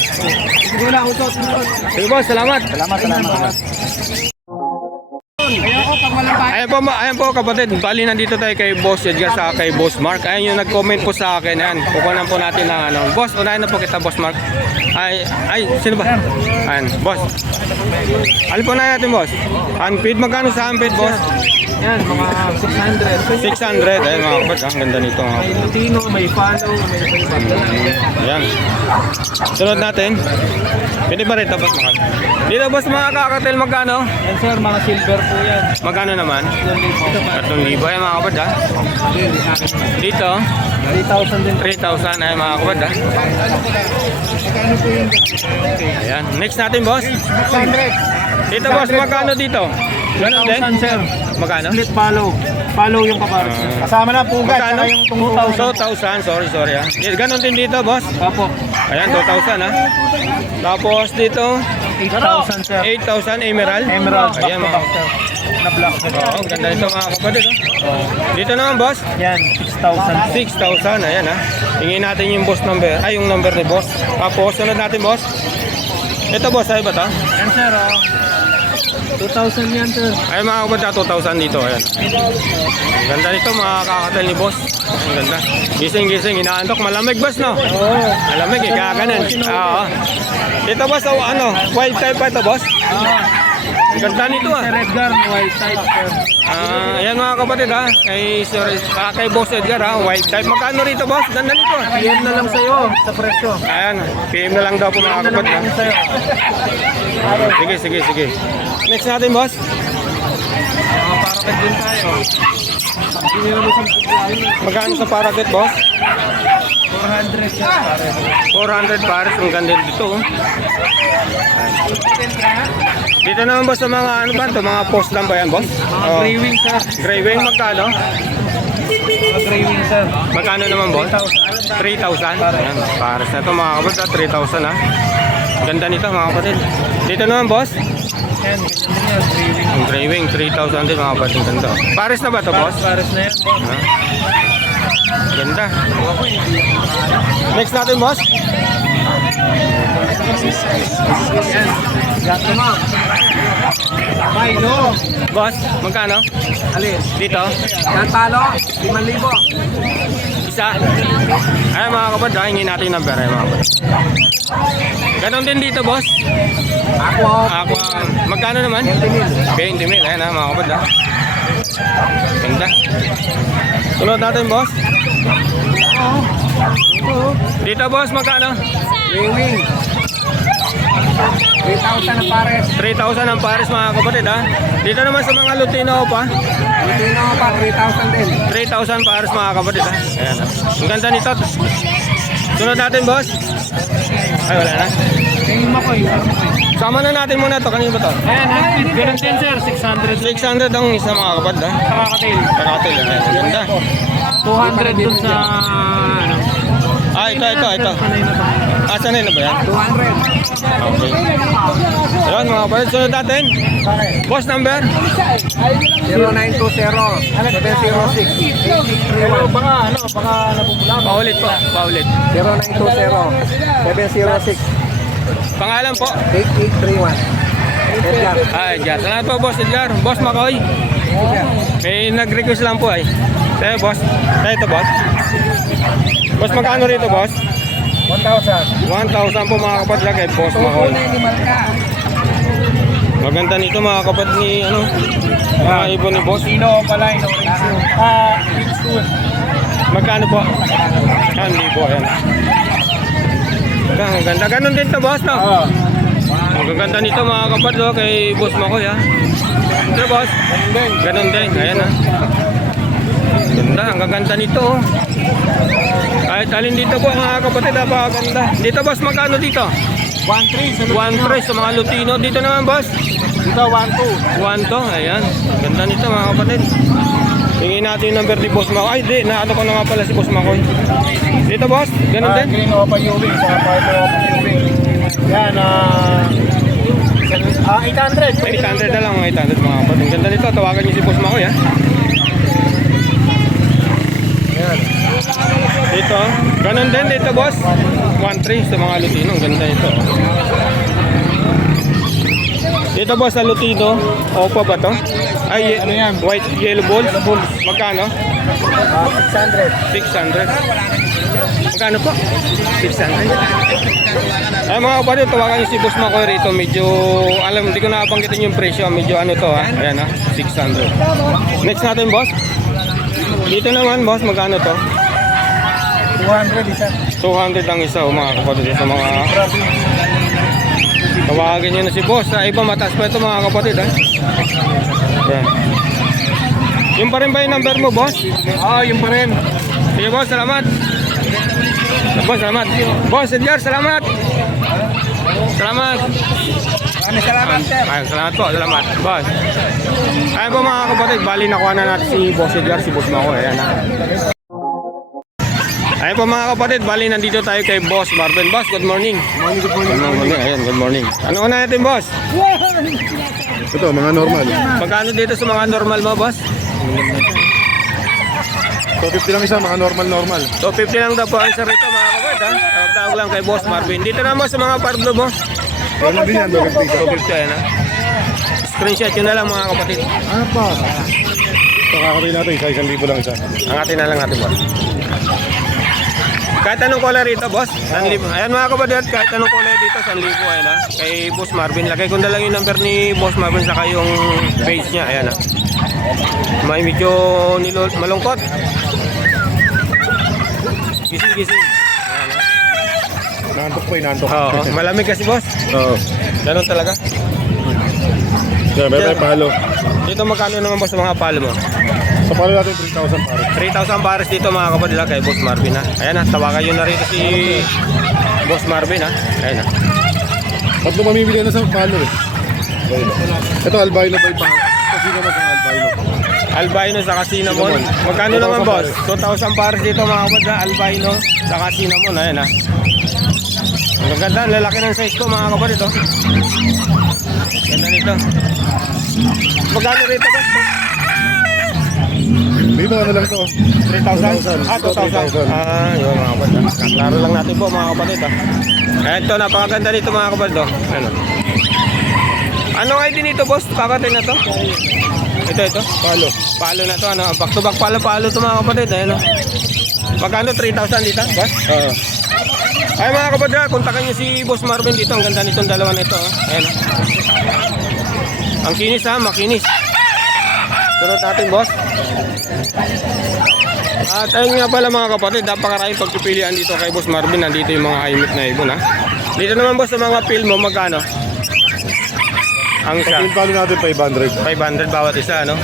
Sige na, utot. Sige boss, salamat. Salamat. Ayan po kapatid, bali nandito tayo kay Boss Edgar sa kay Boss Mark. Ayan yung nag-comment po sa akin. Ayan, kukunan po natin ng ano. Boss, unahin na po kita Boss Mark. Ay, sino ba? Ayan, Boss. Alin po na natin Boss? Unpaid, magkano sa unpaid Boss? Yan, mga 600. 600. Ayan mga kapatid, ang ganda nito. May Lutino, may Follow, may Bagdala. Ayan. Sunod natin. Pwede ba rin tapos Dito Boss mga kakatel magkano? Yan sir, mga silver po yan. Magkano Magkano naman? 3,000 ay mga kapatid ha. Dito, 3,000 din. 3,000 ay mga kapatid ha. Magkano po yung Ayan. Next natin boss. 600. Dito boss, magkano dito? Ganun din? 1,000 sir. Magkano? Split follow. Follow yung kapares. Kasama na pugad. Magkano? Saka yung 2,000. 2,000. Sorry ha. Ganun din dito boss. Apo. Ayan, 2,000 ha. Tapos dito, 8,000 sir. 8,000 emerald. Emerald. Ayan mga. Na black. Oo, ganda nito mga kapatid. Oh. Dito naman boss, Yan, 6,000. 6,000. Ayan ha. Hingin natin yung boss number. Ay, yung number ni boss. Tapos, sunod natin boss. Ito boss, ay ba to? Yan sir, 2,000 yan sir. Ay mga kapatid, 2,000 dito. Ayan. Ang ganda nito mga kakatal ni boss. Ang ganda. Gising-gising, inaantok. Malamig boss no? Oo. Malamig eh, kaganan. Oo. Ito boss, oh, ano? Wild type pa ito boss? Ang ganda nito ah. Sir Edgar, white type sir. Ayan mga kapatid ha. Kay Boss Edgar ha. Wild type. Magkano rito boss? Ganda nito ah. PM na lang sa'yo sa presyo. Ayan. PM na lang daw po mga kapatid ha. Sa'yo. Sige. Next natin boss. Para din tayo. Hindi na mo sa Magkano sa parakeet boss? 400 sir. 400 pares. Ang ganda dito oh. Dito naman boss sa mga ano ba ito? Mga post lang ba yan boss? Mga gray wing sir. Gray wing magkano? Mga gray wing sir. Magkano naman boss? 3,000. Ayan. Pares na ito mga kapatid ha. 3,000 ha. Ganda nito mga kapatid. Dito naman boss. Yan, ganyan din yan, gray wing. Ang gray wing 3,000 din mga kapatid. Ganda. Pares na ba ito boss? Pares na yan. Ha? Ganda. Next natin boss. Yan. Gato mo. Milo. Boss, magkano? Alin? Dito? Yan talo. 5,000. Isa. Ay mga kapatid, hingin natin yung number ay mga kapatid. Ganon din dito boss. Ako, magkano naman? 20,000. Ayan ha mga kapatid ha. Ganda. Sunod natin boss. Dito boss, magkano? Gray wing. 3,000 ang pares. 3,000 ang pares mga kapatid ha. Dito naman sa mga Lutino pa. Lutino pa, 3,000 din. 3,000 pares mga kapatid ha. Ayan ha. Ang ganda nito. Sunod natin boss. Ay wala na. Tingin mo ko Sama na natin muna to. Kanino ba to? Ayan, half-feet. Ganun din sir, 600. 600 ang isa mga kapatid ha. Kakakatil. Kakatil. Ayan. Ang ganda. 200 dun sa ano. Ah, ito. Sanay na to. Sanay na ba yan? 200. Okay. Ayan mga kapatid. Sunod natin. Boss number? 0920 706 baka nabubulang. Paulit po. Paulit. 0920 706 Pangalan po? 8831 Edgar. Ay, Edgar. Salamat po, Boss Edgar. Boss Makoy. May nag-request lang po ay. Tayo, boss. Tayo ito, boss. Boss, magkano rito, boss? 1,000. 1,000 po mga kapatid lang kay Boss Makoy. Maganda nito mga kapatid ni, ano, mga ibon ni Boss. Sino pala ino? Magkano po? 1,000, ayan. Ang ganda. Ganon din to, boss, no? Ang ganda nito mga kapatid, oh, kay Boss Makoy, ha? Ito, boss. Ganon din. Ayan, ha? Ganda. Ang ganda nito, oh. Kahit alin dito po mga kapatid, napakaganda. Dito, boss, magkano dito? 1,300. 1,300 sa mga Lutino. Dito naman, boss? Dito 1,200. 1,200. Ayan. Ganda nito mga kapatid. Hingin natin yung number ni Boss Makoy. Ay, di. Naano ko na nga pala si Boss Makoy. Dito, boss? Ganon din? Green Opa Ewing sa Pardo Opa Ewing. Yan, 800. 800 na lang, 800 mga kapatid. Ang ganda nito. Tawagan niyo si Boss Makoy, ha? Yan. Dito, ganon din dito, boss. 1,300 sa mga Lutino. Ang ganda nito. Dito, boss, sa Lutino. Opa ba to? Ay, Ano yan? white yellow balls. Magkano? 600. 600. Magkano po? 600. Ay mga kapatid, tawagan niyo si Boss Makoy rito. Medyo, alam, hindi ko nakabanggitin yung presyo. Medyo ano to, ha? Ayan, ha? 600. Next natin, boss. Dito naman, boss, magkano to? 200 isa. 200 ang isa, oh, mga kapatid. Sa mga tawagan nyo na si boss. Sa iba, mataas pa ito mga kapatid, ha? Yan. Yung pa rin ba yung number mo, boss? Yung pa rin. Sige, boss, salamat. Boss, salamat. Boss, Edgar, salamat. Salamat. Maraming salamat, sir. Ay, salamat po, salamat. Boss. Ayun po mga kapatid, bali nakuha na natin si Boss Edgar, si Boss Mako. Ayan na. Ayun po mga kapatid, bali nandito tayo kay Boss Marvin. Boss, good morning. Good morning. Ayan, good morning. Ano una natin, boss? Ito, mga normal. Magkano dito sa mga normal mo, boss? 250 lang isa, mga normal. So 50 lang daw po ang isa rito mga kapatid, ha? Tawag lang kay Boss Marvin. Dito na mo sa mga parblo mo. Ano din yan, 250. 250 yan, ha? Screenshot yun na lang mga kapatid. Ano po? Ito, kakabili natin, isa, 1,000 lang isa. Ang atin na lang natin, boss. Kahit anong color rito, boss. 1,000. Ayan mga kapatid, kahit anong color dito, 1,000. Ayan, ha? Kay Boss Marvin. Lagay ko na lang yung number ni Boss Marvin saka yung page niya. Ayan, ha? May medyo malungkot. Gising. Ayan, ha? Nantok po, nantok. Oo, malamig kasi, boss. Oo. Ganun talaga. Yeah, may palo. Dito magkano naman, boss, sa mga palo mo? Sa palo natin, 3,000 pare. 3,000 pares dito mga kapatid, ha, kay Boss Marvin, ha. Ayan, ha, tawagan yun na rito si Boss Marvin, ha. Ayan, ha. Tatlo mamimili na sa palo eh. Ito, albino ba yung palo? Kasi naman ang albino. Albino sa cinnamon. Magkano naman, boss? 2,000 pares dito mga kapatid, ha. Albino sa cinnamon. Ayan, ha. Ang ganda, ang lalaki ng size ko mga kapatid, oh. Ganda nito. Magkano rito, boss? Dito, ano lang to? 3,000? Ah, 2,000. Ah, yun mga kapatid, ha. Klaro lang natin po mga kapatid, ha. Ayan, ito, napakaganda nito mga kapatid, oh. Ano? Ano ID nito, boss? Kakatid na to? Ito. Palo. Palo na to, ano? Back to back palo to mga kapatid, ayun, oh. Magkano 3,000 dito, boss? Oo. Ay mga kapatid, kontakin niyo si Boss Marvin dito. Ang ganda nitong dalawa nito, oh. Ayan, oh. Ang kinis, ha, makinis. Sunod natin, boss. At ayun nga pala mga kapatid, napakaraming pagpipilian dito kay Boss Marvin. Nandito yung mga high-meat na ibon, ha. Dito naman, boss, sa mga film mo, magkano? Ang isa. Yung palo natin, 500. 500 bawat isa, no?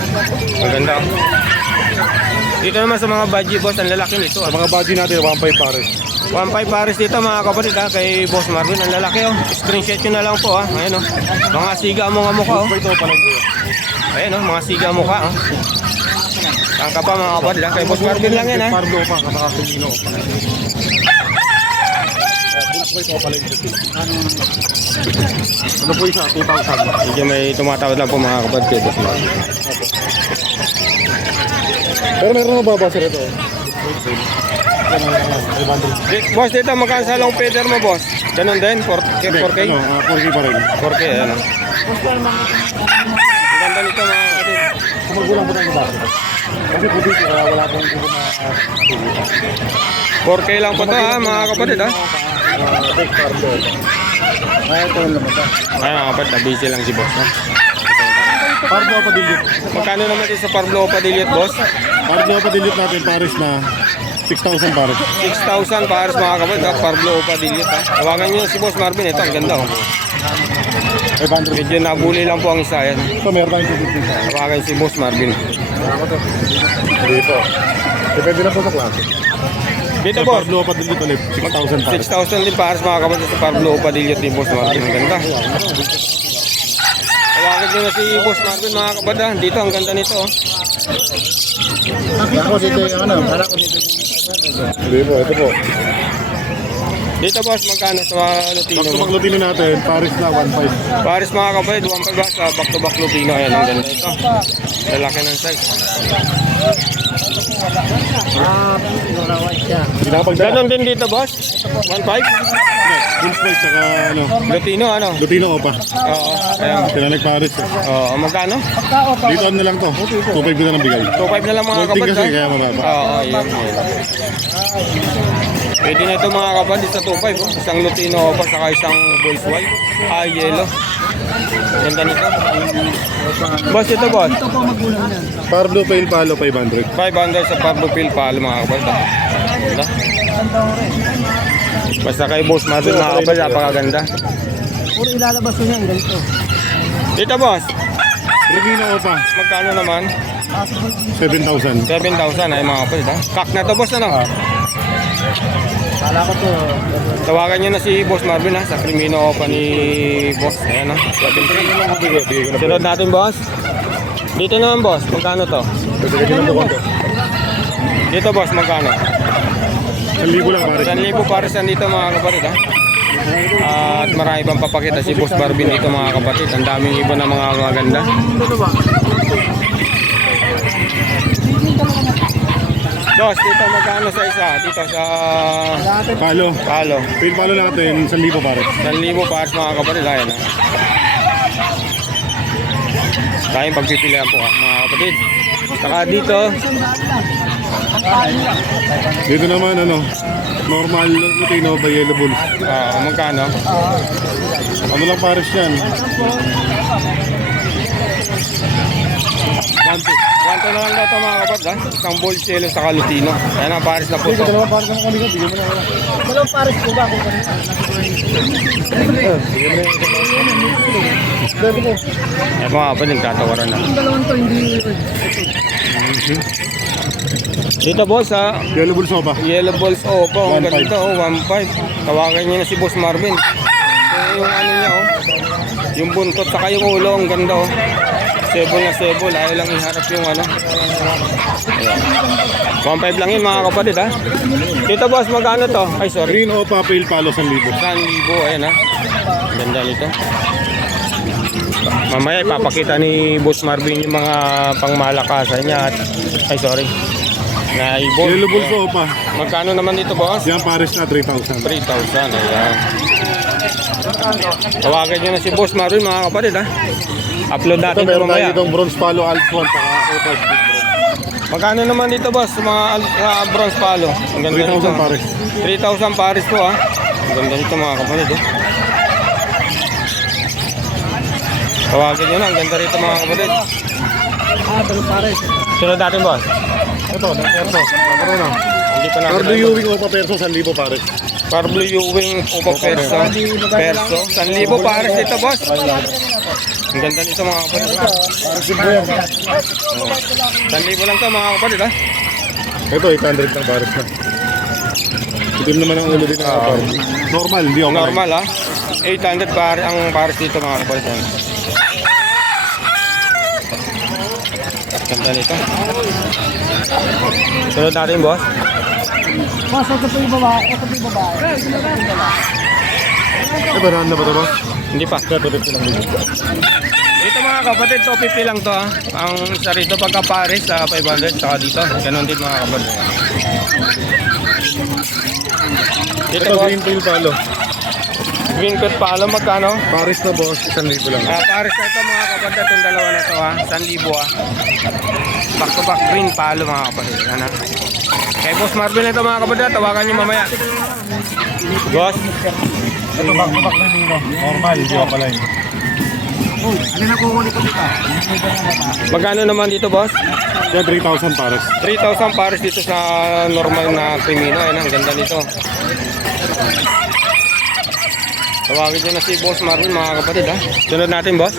Maganda, oh. Dito naman sa mga budgie, boss, ang lalaki nito, Sa ah. mga budget natin, 1,500 pare. 1.5 pares dito mga kapatid, ha, kay Boss Marvin. Ang lalaki, oh. Screenshot nyo na lang po, ha. Ayan, oh. Mga siga mo nga mukha, oh. Ito pa lang po. Ayan, oh, mga siga mukha, oh. Tangka pa mga kapatid, ha. Kay Boss Marvin lang yan, ha. Parlo pa, katakasilino pa. Ito pa lang po. Ano po isa? 2,000. Medyo may tumatawad lang po mga kapatid kay Boss Marvin. Pero meron mo babasa rito. Boss, dito magkano sa long feather mo, boss? Ganun din, 4K? Ano, 4K pa rin. 4K, ayan, oh. Ang ganda nito mga kapatid. Kumagulang po tayo sa bakit. Kasi po dito, kaya wala pong dito na 4K lang po to, ha, mga kapatid, ha. big parlo. Ay, ito naman ito. Ay, mga kapatid, busy lang si boss, ha. Parlo pa dilit. Magkano naman din sa Pablo Padilliot, boss? Parlo pa dilit natin, Paris na 6,000 Paris. 6,000 pares mga kapatid, ha. Pablo Padilliot, ha. Tawagan nyo si Boss Marvin, ito, ang ganda, oh. 500. Medyo nabuli lang po ang isa, yan. Ito, meron tayong 250 sa. Tawagan si Boss Marvin. Hindi po. Depende na po sa klase. Dito, Sa boss. Parlo pa dilit ulit, 6,000 Paris. 6,000 din pares mga kapatid sa Pablo Padilliot ni Boss Marvin, ang ganda. Tawagan nyo na si Boss Marvin mga kapatid, ha. Dito, ang ganda nito, oh. Ako dito yung ano, para ko dito Hindi po, ito po. Dito, boss, magkano sa mga Lutino mo? Back-to-back Lutino natin, Paris na 1,500. Pares mga kapatid, 1.5 ba sa back-to-back Lutino. Ayan, ang ganda ito. Lalaki ng size. Noraway siya. Hindi na kapagdala. Ganon din dito, boss? 1.5? Full spike, saka ano, Lutino, ano? Lutino ko pa. Oo, ayan. Tinanik Paris. Oo, magkano? Dito ano na lang to, 2,500 na lang bigay. 2.5 na lang mga Multing kapatid, kasi, ha? kaya mababa. Oo, yun. Pwede na ito mga kapatid sa 2.5, oh. Isang Lutino pa, saka isang Bulls White. Ah, yellow. Ganda nito. Boss, ito, boss. Ito po magulang yan. Parlo Pale Palo 500. 500 sa Pablo Phil Palo mga kapatid, ha? Ganda. Basta kay Boss Marvin mga kapatid, napakaganda. Puro ilalabas ko yan, ganito. Dito, boss. Rubino ko pa. Magkano naman? 7,000. 7,000 ay mga kapatid ha. Kak na to boss ano? Kala ko to. Tawagan nyo na si Boss Marvin ha, sa Crimino pa ni Boss. Ayan ha, 7,300. Sunod natin boss. Dito naman boss, magkano to? Dito boss, magkano? 1,000 lang pare. 1,000 para sa dito mga kapatid ha. At marami pang papakita si Boss Marvin dito mga kapatid. Ang daming ibon na mga maganda. Dos, dito magkano sa isa? Dito sa Palo. Palo. Pale palo natin, 1,000 pare. 1,000 para sa mga kapatid. Ayan ha. Tayong pagpipilihan po ha, mga kapatid. Saka dito, Dito naman ano, normal Lutino by Yellow Bulls. magkano? Ano lang pares yan? 1,2 na lang daw ito mga kapatid ha. Isang bull chelo sa Lutino. Ayan ang pares na po ito. Dalawa pares naman kami, bigyan mo na ako. Dalawang pares po ba kung kanina? Ayan mga kapatid, nagtatawaran na. Yung dalawang to hindi. Dito boss ha, Yellow Bulls sopa. Yellow Balls Opo, ang 1,500. ganito oh, 1,500. Tawagan niyo na si Boss Marvin. So, yung ano niya oh, yung buntot saka yung ulo, ang ganda oh. Sebo na sebo, ayaw lang iharap yung ano. Ayan. 1,500 lang yun mga kapatid ha. Dito boss, magkano to? Ay sorry, Green Opa, pale palo 1,000. 1,000, ayan ha. Ganda nito. Mamaya ipapakita ni Boss Marvin yung mga pangmalakasan niya at, ay sorry, na ibon. Yellow Bulls sopa. Magkano naman dito boss? Yan pares na 3,000. 3,000, ayan. Tawagan nyo na si Boss Marvin mga kapatid ha. Upload Ito natin ito meron tayo mamaya. itong bronze palo Alpha 1 saka Opa Speed Bronze. Magkano naman dito boss, mga bronze palo? Ang ganda nito. 3,000 pares. 3,000 pares to ha. Ang ganda nito mga kapatid oh. Tawagan nyo na, ang ganda rito mga kapatid. Dalawang pares. Sunod natin boss. Ito, Perso. Ano na? Hindi pa natin. Cardo Ewing Opa Perso 1,000 pares. Parblo Ewing Opo Perso. Perso. 1,000 pares dito boss. Ang ganda nito mga kapatid. Pares din po yan. 1,000 lang to mga kapatid ha. Ito 800 lang pares na. Itim naman ang ulo din ng pares. Normal, hindi ako Normal ha. 800 ang pares dito mga kapatid. Yan. Ganda nito. Sunod natin boss. Boss, ito po yung babae. Ito po yung babae. Eh, banahan na ba ito ba? Hindi pa. Ito lang dito. Dito mga kapatid, 250 lang to ha. Ang isa rito pagka pares sa 500 saka dito. Ganon din mga kapatid. Dito Ito boss, green tail palo. green coat palo magkano? Pares na boss, 1,000 lang. Pares na ito mga kapatid, itong dalawa na ito ha. 1,000 ha. Back to back green palo mga kapatid. Yan ha. Kay Boss Marvin na ito mga kapatid, tawagan nyo mamaya. Boss, Ito back na nino. Normal, hindi ako pala yun. Ano na kukulit ko dito? magkano naman dito boss? Yan, 3,000 pares. 3,000 pares dito sa normal na Crimino. Ayan, ang ganda nito. Tawagin nyo na si Boss Marvin mga kapatid ha. Sunod natin boss.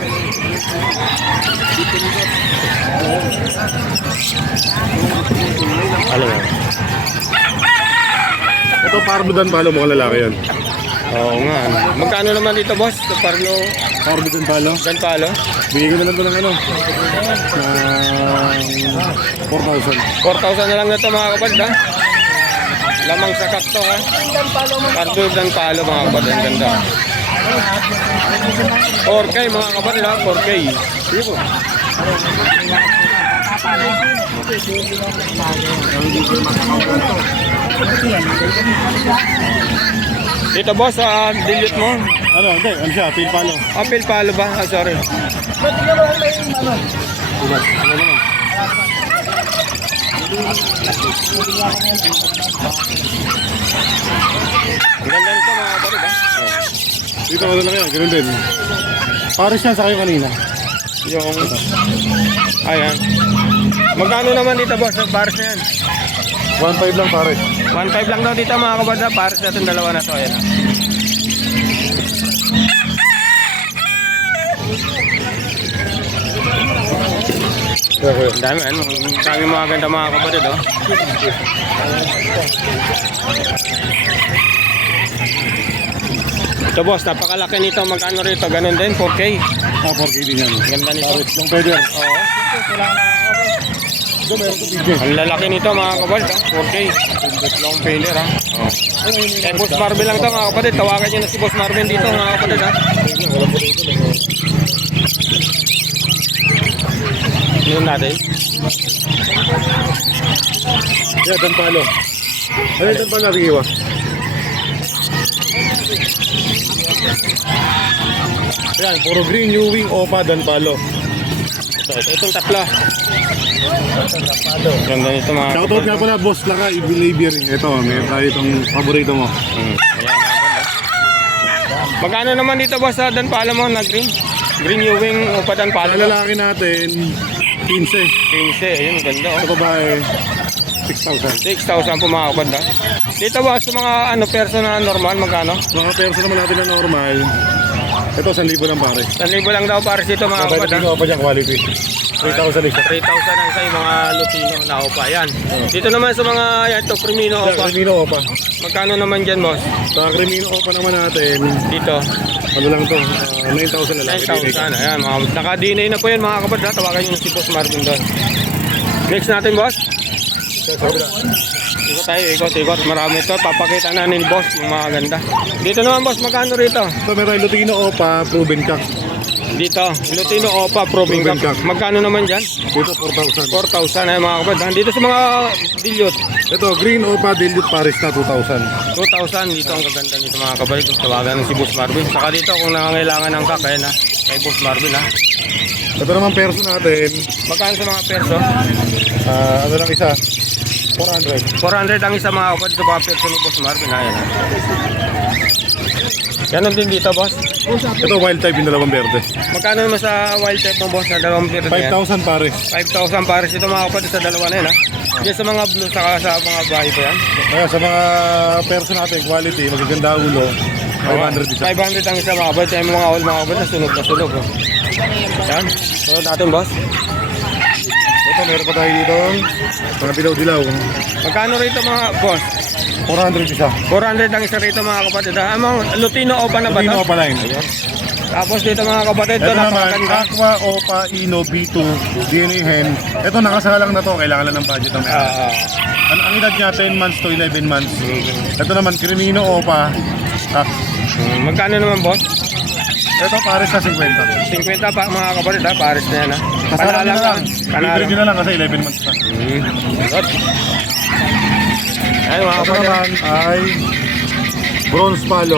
Alam mo. Ito Parbudan palo, mukhang lalaki yan. Oo nga. Magkano naman dito boss? Sa Parlo Parbudan palo. Gan palo? Bigay ko na lang ito ng ano. 4,000. 4,000 na lang na ito mga kapatid ha. Lamang sa kakto ha. Pardo dan palo mga kapatid. Ang ganda. 4K mga kapatid ha. 4K. Sige po. Dito boss, dilute mo. Ano, hindi, ano siya, pil palo. Apil palo ba? Sorry. Diba? Ano naman? Ang ganda nito mga kapatid ha. Dito ano lang yan, ganun din. Pares yan sa kayo kanina. Yung, ayan. Magkano naman dito boss? Ang pares na yan. 1,500 lang pares. 1,500 lang daw dito mga kapatid. Pares natin dalawa na to. Ayan ha. Okay. Ang dami, ano, ang dami mga ganda mga kapatid, oh. Ito boss, napakalaki nito. Magkano rito? Ganun din, 4K. 4K din yan. Ganda nito. Pares long feather. Oo. Ito meron ko BJ. Ang lalaki nito mga kapatid, oh. 4K. Long failure, ha. Oh. Eh, Boss Marvin lang to mga kapatid. Tawagan nyo na si Boss Marvin dito mga kapatid, ha. Yun natin. Yeah, Danpalo. Ano yung Danpalo natin iwa? Yan, puro green, new wing, opa, Danpalo. Itong tatlo. Ganda nito mga Shoutout nga pala, boss Laka, i-believe rin. Ito, may tayo itong paborito mo. Ayan, mga kapatid. Magkano naman dito boss sa Danpalo mo na green? Green new wing o pa Sa Danpalo? lalaki natin, 15. 15, ayun, ganda, oh. Sa babae, 6,000. 6,000 po mga kapatid, ha. Dito boss, sa mga ano, person na normal, magkano? Mga perso naman natin na normal, ito 1,000 lang pare. 1,000 lang daw para dito mga Kapag kapatid, ha. ito pa dyan quality. 3,000 isa. 3,000 ang isa yung mga Lutino na opa. Yan. Dito naman sa mga yan to Crimino Sa opa. Crimino opa. Magkano naman dyan boss? Sa Crimino opa naman natin, Dito. ano lang to, 9,000 na lang. 9,000. Ayan, mga naka-DNA na po yan mga kapatid, ha. Tawagan nyo na si Boss Marvin doon. Next natin boss. Sa kabila. Ikot tayo, ikot. Marami ito. Papakita na ni boss yung mga ganda. Dito naman boss, magkano rito? Ito meron Lutino opa, proven cock. Dito, Lutino opa, Proven Proven Cup. Cup. Magkano naman dyan? Dito 4,000. 4,000 ay mga kapatid. Dito sa mga dilute, Ito green opa, dilute pares na 2,000. 2,000. Dito ang kaganda nito mga kapatid. Tawagan ng si Boss Marvin. Saka dito kung nangangailangan ng kak, ayan ha. Kay Boss Marvin ha. Ito naman perso natin, Magkano sa mga perso? ano lang isa, 400. 400 ang isa mga kapatid. Ito mga perso ni Boss Marvin ha. Ayan ha. Ganon din dito boss. Ito wild type yung dalawang berde. Magkano naman sa wild type ng boss na dalawang period na yan? 5,000 pares. 5,000 pares ito mga kapatid sa dalawa na yun ha. Diyan sa mga blue saka sa mga bahay pa yan. Kaya sa mga perso natin, quality, magaganda ulo, 500 isa. 500 ang isa mga kapatid. Yung mga all mga kapatid na sunog na sunog. Oh. Yan. Sunod natin boss. Ito meron pa tayo dito, mga dilaw-dilaw. Magkano rito mga boss? 400 isa. 400 ang isa rito mga kapatid. Amang Lutino opa na ba Lutino ito? opa line. Tapos dito mga kapatid, Ito ito naman, napakaganda. Aqua, Opa, Ino, B2, DNA Hen. Ito nakasalang na to, kailangan lang ng budget ng meron. Ang edad niya, 10 months to 11 months. Ito naman, Crimino, Opa. Magkano naman boss? Ito pares na 50. 50 pa mga kapatid ha, pares na yan ha. Kasalang nyo lang. Panalo. Libre nyo na lang kasi 11 months na. Good. Ayun mga Ito kapatid. naman ay bronze palo.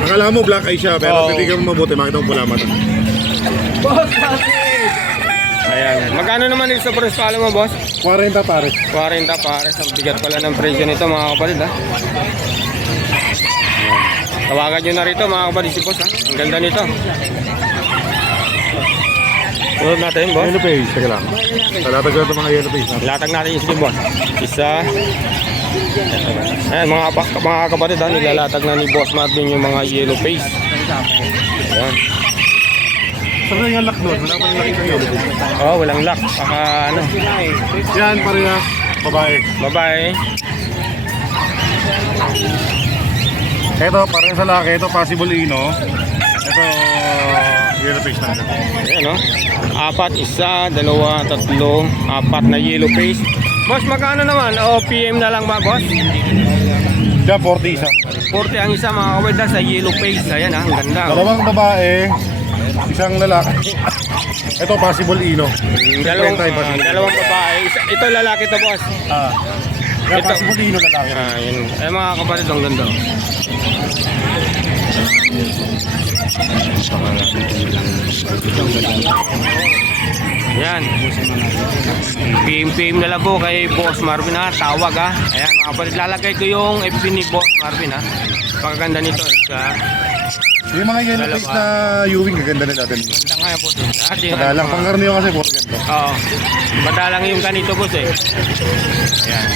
Akala mo black eye siya, pero Oo. pwede ka mabuti, makita mo pula mata. Ayan. Magkano naman yung sa press palo mo boss? 40 pares. 40 pares. Ang bigat pala ng presyo nito mga kapatid ha. Tawagan nyo na rito mga kapatid si boss ha. Ang ganda nito. Tulad natin boss. Yellow face, sige lang. Talatag ko ito mga yellow face. Latag natin yung boss. Isa. Ayan mga kapatid ha. Nilalatag na ni Boss Marvin yung mga yellow face. Ayan. Saan yung lock doon? Wala pa yung lock yellow face. Oh, walang lock. Saka ano. Yan, parehas. Babae. Babae. Ito, parehas sa laki. Ito, possible ino. Ito, yellow face natin. Ayan o. 4, 1, 2, 3, 4 na yellow face. Boss, magkano naman? O, PM na lang ba, boss? Diyan, 40 isa. 40 ang isa mga kapatid sa yellow face. Ayan ha, ang ganda. Oh. Dalawang babae, isang lalaki. Ito, possible ino. Dalawang possible. dalawang babae. Ito lalaki to, boss. Yan, Ito. possible ino lalaki. Yun. Eh mga kapatid, ang ganda. Yan. PM na lang po kay Boss Marvin ha. Tawag ha. Ayan mga kapatid. Lalagay ko yung FB ni Boss Marvin ha. Pagkaganda nito. Yung mga yellow face na Ewing, gaganda na natin. Ganda nga po. Madalang, pangkarniyo kasi po ganito. Oo. Madalang yung ganito boss eh. Ayan.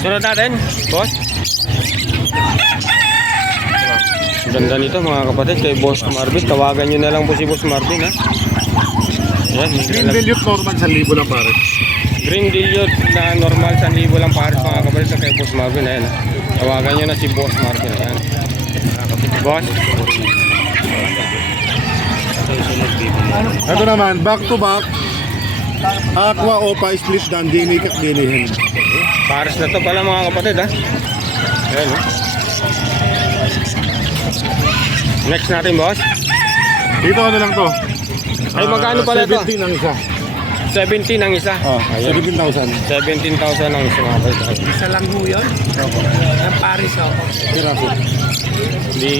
Sunod natin, boss. Ganda nito mga kapatid kay Boss Marvin. Tawagan nyo na lang po si Boss Marvin ha. Yan, Green dilute normal 1,000 lang pare. Green dilute na normal 1,000 lang pares mga kapalit sa kay Boss Marvin. Ayan. Tawagan nyo na si Boss Marvin. Ayan. Boss. Ito naman, back to back. Aqua Opa split down, DNA cut, DNA hen. Pares na to pala mga kapatid ha. Ayan. Next natin boss. Dito ano lang to? Ay, magkano pala to? 17 ang isa. 17 ang isa. Oh, Ayan. 17,000. 17,000 ang isa mga kapatid. Isa lang ho yun. Ang Paris ako. Piraso. Di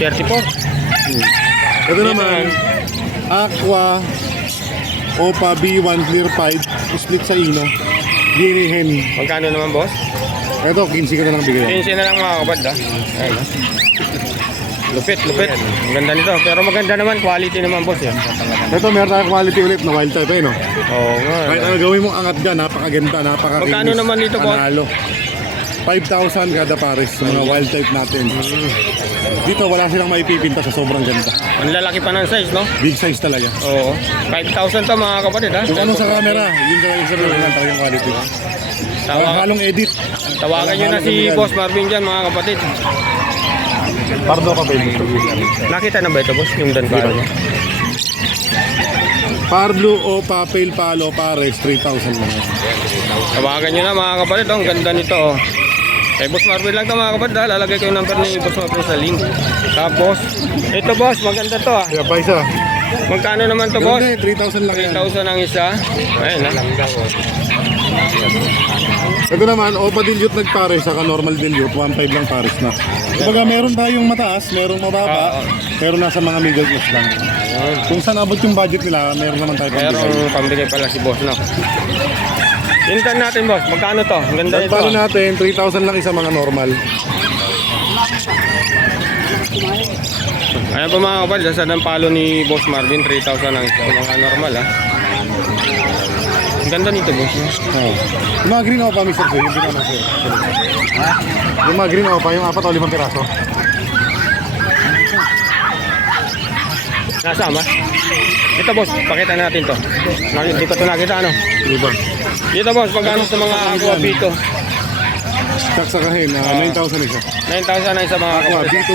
34. Ito naman, Aqua Opa B1 Clear 5 split sa ino. DNA hen. Magkano naman boss? Ito, 15 ko na lang bigay. 15 na lang mga kapatid ha. Ayan ha. Lupit, lupit. Ang ganda nito. Pero maganda naman, quality naman boss yan. Ito, meron tayong quality ulit na wild type eh, no? Oo nga. Kahit ano gawin mo angat dyan, napakaganda, napakakinis. Magkano naman dito, boss? Panalo. 5,000 kada pares sa mga wild type natin. Dito, wala silang maipipinta sa sobrang ganda. Ang lalaki pa ng size, no? Big size talaga. Oo. 5,000 to mga kapatid ha. Kung ano sa camera, yun talaga sa rin lang talagang quality. Halong edit. Tawagan nyo na si Boss Marvin dyan mga kapatid. Pardo ka ba yun? Nakita na ba ito boss? Yung dan palo niya? Parblu o Papel Palo pares, 3,000 lang. Tawagan nyo na mga kapatid. Oh, ang ganda nito. Oh. Kay Boss Marvin lang ito mga kapatid ha. Lalagay ko yung number ni Boss Marvin sa link. Tapos, ito boss, maganda to ha. Kaya pa isa. Magkano naman to boss? Ganda eh, 3,000 lang yan. 3,000 ang isa. Ayun ha. Ito naman, Opa Dilute nagpares, saka normal Dilute, 1.5 lang pares na. Kumbaga meron tayong mataas, merong mababa, pero nasa mga middle class lang. Ayun. Kung saan abot yung budget nila, meron naman tayo pambigay. Merong pambigay pala si boss no. Intan natin boss, magkano to? Ang ganda nito. Nagpalo natin, 3,000 lang isa mga normal. Ayan po mga kapatid, sa ng palo ni Boss Marvin, 3,000 ang isa. Mga normal ha. Ang ganda nito boss. No? Oh. Yung mga green Opa, Mr. Joy, yung binanong sa'yo. Yung mga green Opa, yung 4 o 5 piraso. Nasama? Ito boss, pakita natin to. Hindi ko ito nakita ano. Diba? Dito boss, magkano sa mga aqua bito? Saksakahin, 9,000 isa. 9,000 na isa mga Aqua, kapatid. B2.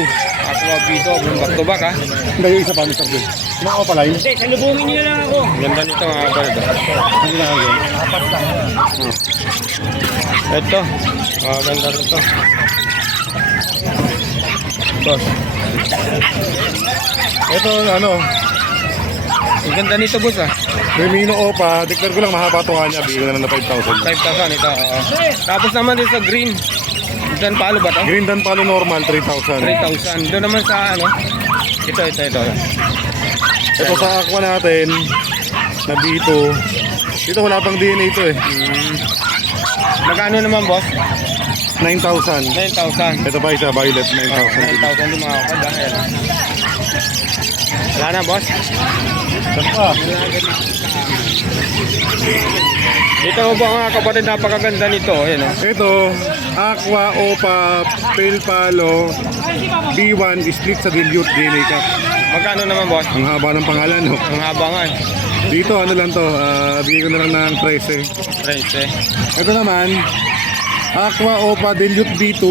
Aqua bito, back to back ha. Hindi, yung isa pa, Mr. Joy. Mga Opa line. Salubungin niyo na lang ako. Ang ganda nito mga kapatid. Hindi na kagawin. Ito, ganda nito. Boss, Ito, ano, ang ganda nito boss ah. Remino Opa, declare ko lang mahaba ito kanya, bigyan ko na lang na 5,000. 5,000 ito. Oo. Tapos naman din sa green. Dan palo ba to? Green Dan Palo normal, 3,000. 3,000. Doon naman sa ano? Ito. Ito sa aqua natin, na dito. Dito wala pang DNA ito eh. Magkano naman boss? 9,000. 9,000. Ito pa isa, violet, 9,000. 9,000 din mga kapad. Ayan. Wala na boss. Ito pa. Ito po mga kapatid, napakaganda nito. Ayan o. Ito, Aqua Opa Pale Palo B1 split sa dilute DNA cup. Magkano naman boss? Ang haba ng pangalan, no? Ang haba nga. Dito, ano lang to, bigyan ko na lang ng 13. 13. Ito naman, Aqua Opa Dilute B2.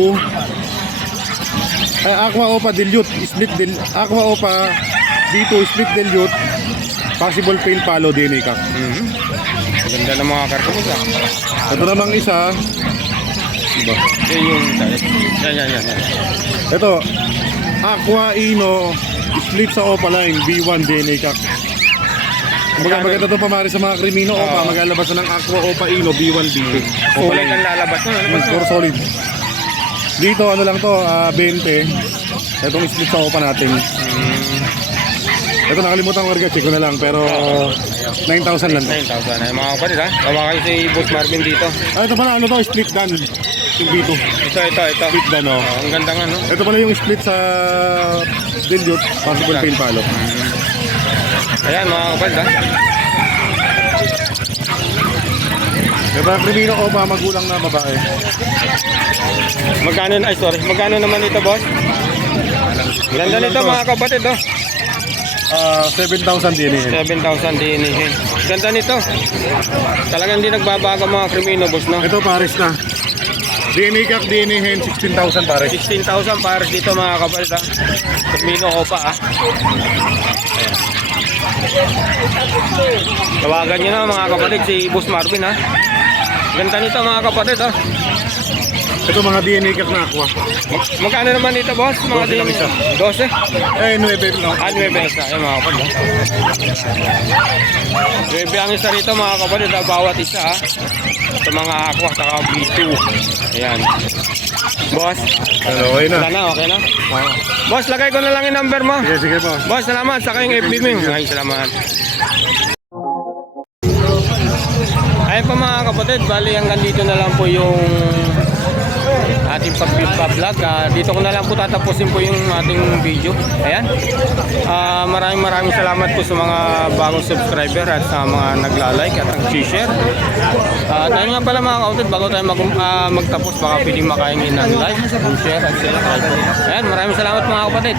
Aqua Opa Dilute split Aqua Opa B2 split dilute. Possible Pale Palo DNA cup. Ganda ng mga kartons ah. Ito namang isa, Diba? Yan yung... Yan. ito, Aqua Ino split sa Opa line B1 DNA cup. Maganda ito pamari sa mga krimino Opa, maglalabas na ng Aqua Opa Ino B1 B2. Sulit ang lalabas mo. Ano ba ito? Puro solid. Dito ano lang to, 20. Itong split sa Opa natin. Ito nakalimutan ko rin, check ko na lang, pero 9,000 lang to. 9,000. Ay mga kapatid ha. Tawakan si Boss Marvin dito. Ito pala, ano to, split dan. Yung B2. Ito. Split dan, oh. Ang ganda nga no. Ito pala yung split sa dilute, possible Pale Palo. Ayan mga kapatid ha. Diba, krimino Opa, magulang na babae. Magkano naman ito boss? Ganda nito mga kapatid oh. 7,000 din eh. 7,000 din eh. Ganda nito. Talagang hindi nagbabago mga krimino, boss, no? Ito pares na. DNA kak, DNA hen, 16,000 pares. 16,000 pares dito mga kapalit, ha. Krimino opa, ha. Ayan. Tawagan nyo na mga kapatid si Boss Marvin, ha. Ganda nito mga kapatid, ha. Ito mga DNA kak na aqua. Magkano naman dito, boss? Mga 12 lang isa. 12? Eh, 9 lang. 9 isa. Ayan mga kapatid, ha. 9 ang isa rito mga kapatid, ha. Bawat isa, ha. Ito mga aqua, saka B2. Ayan. Boss, Ano, okay na. wala na, okay na? Boss, lagay ko na lang yung number mo. Sige, sige po. Boss, salamat. Saka yung FB mo. Ay, salamat. Ayun pa mga kapatid, bali hanggang dito na lang po yung ating pag-vlog. Dito ko na lang po tatapusin po yung ating video. Ayan. Maraming salamat po sa mga bagong subscriber at sa mga nagla-like at nag-share. At ayun nga pala mga kapatid, bago tayo magtapos, baka pwedeng makaingin ng like, share at subscribe. Ayan, maraming salamat mga kapatid.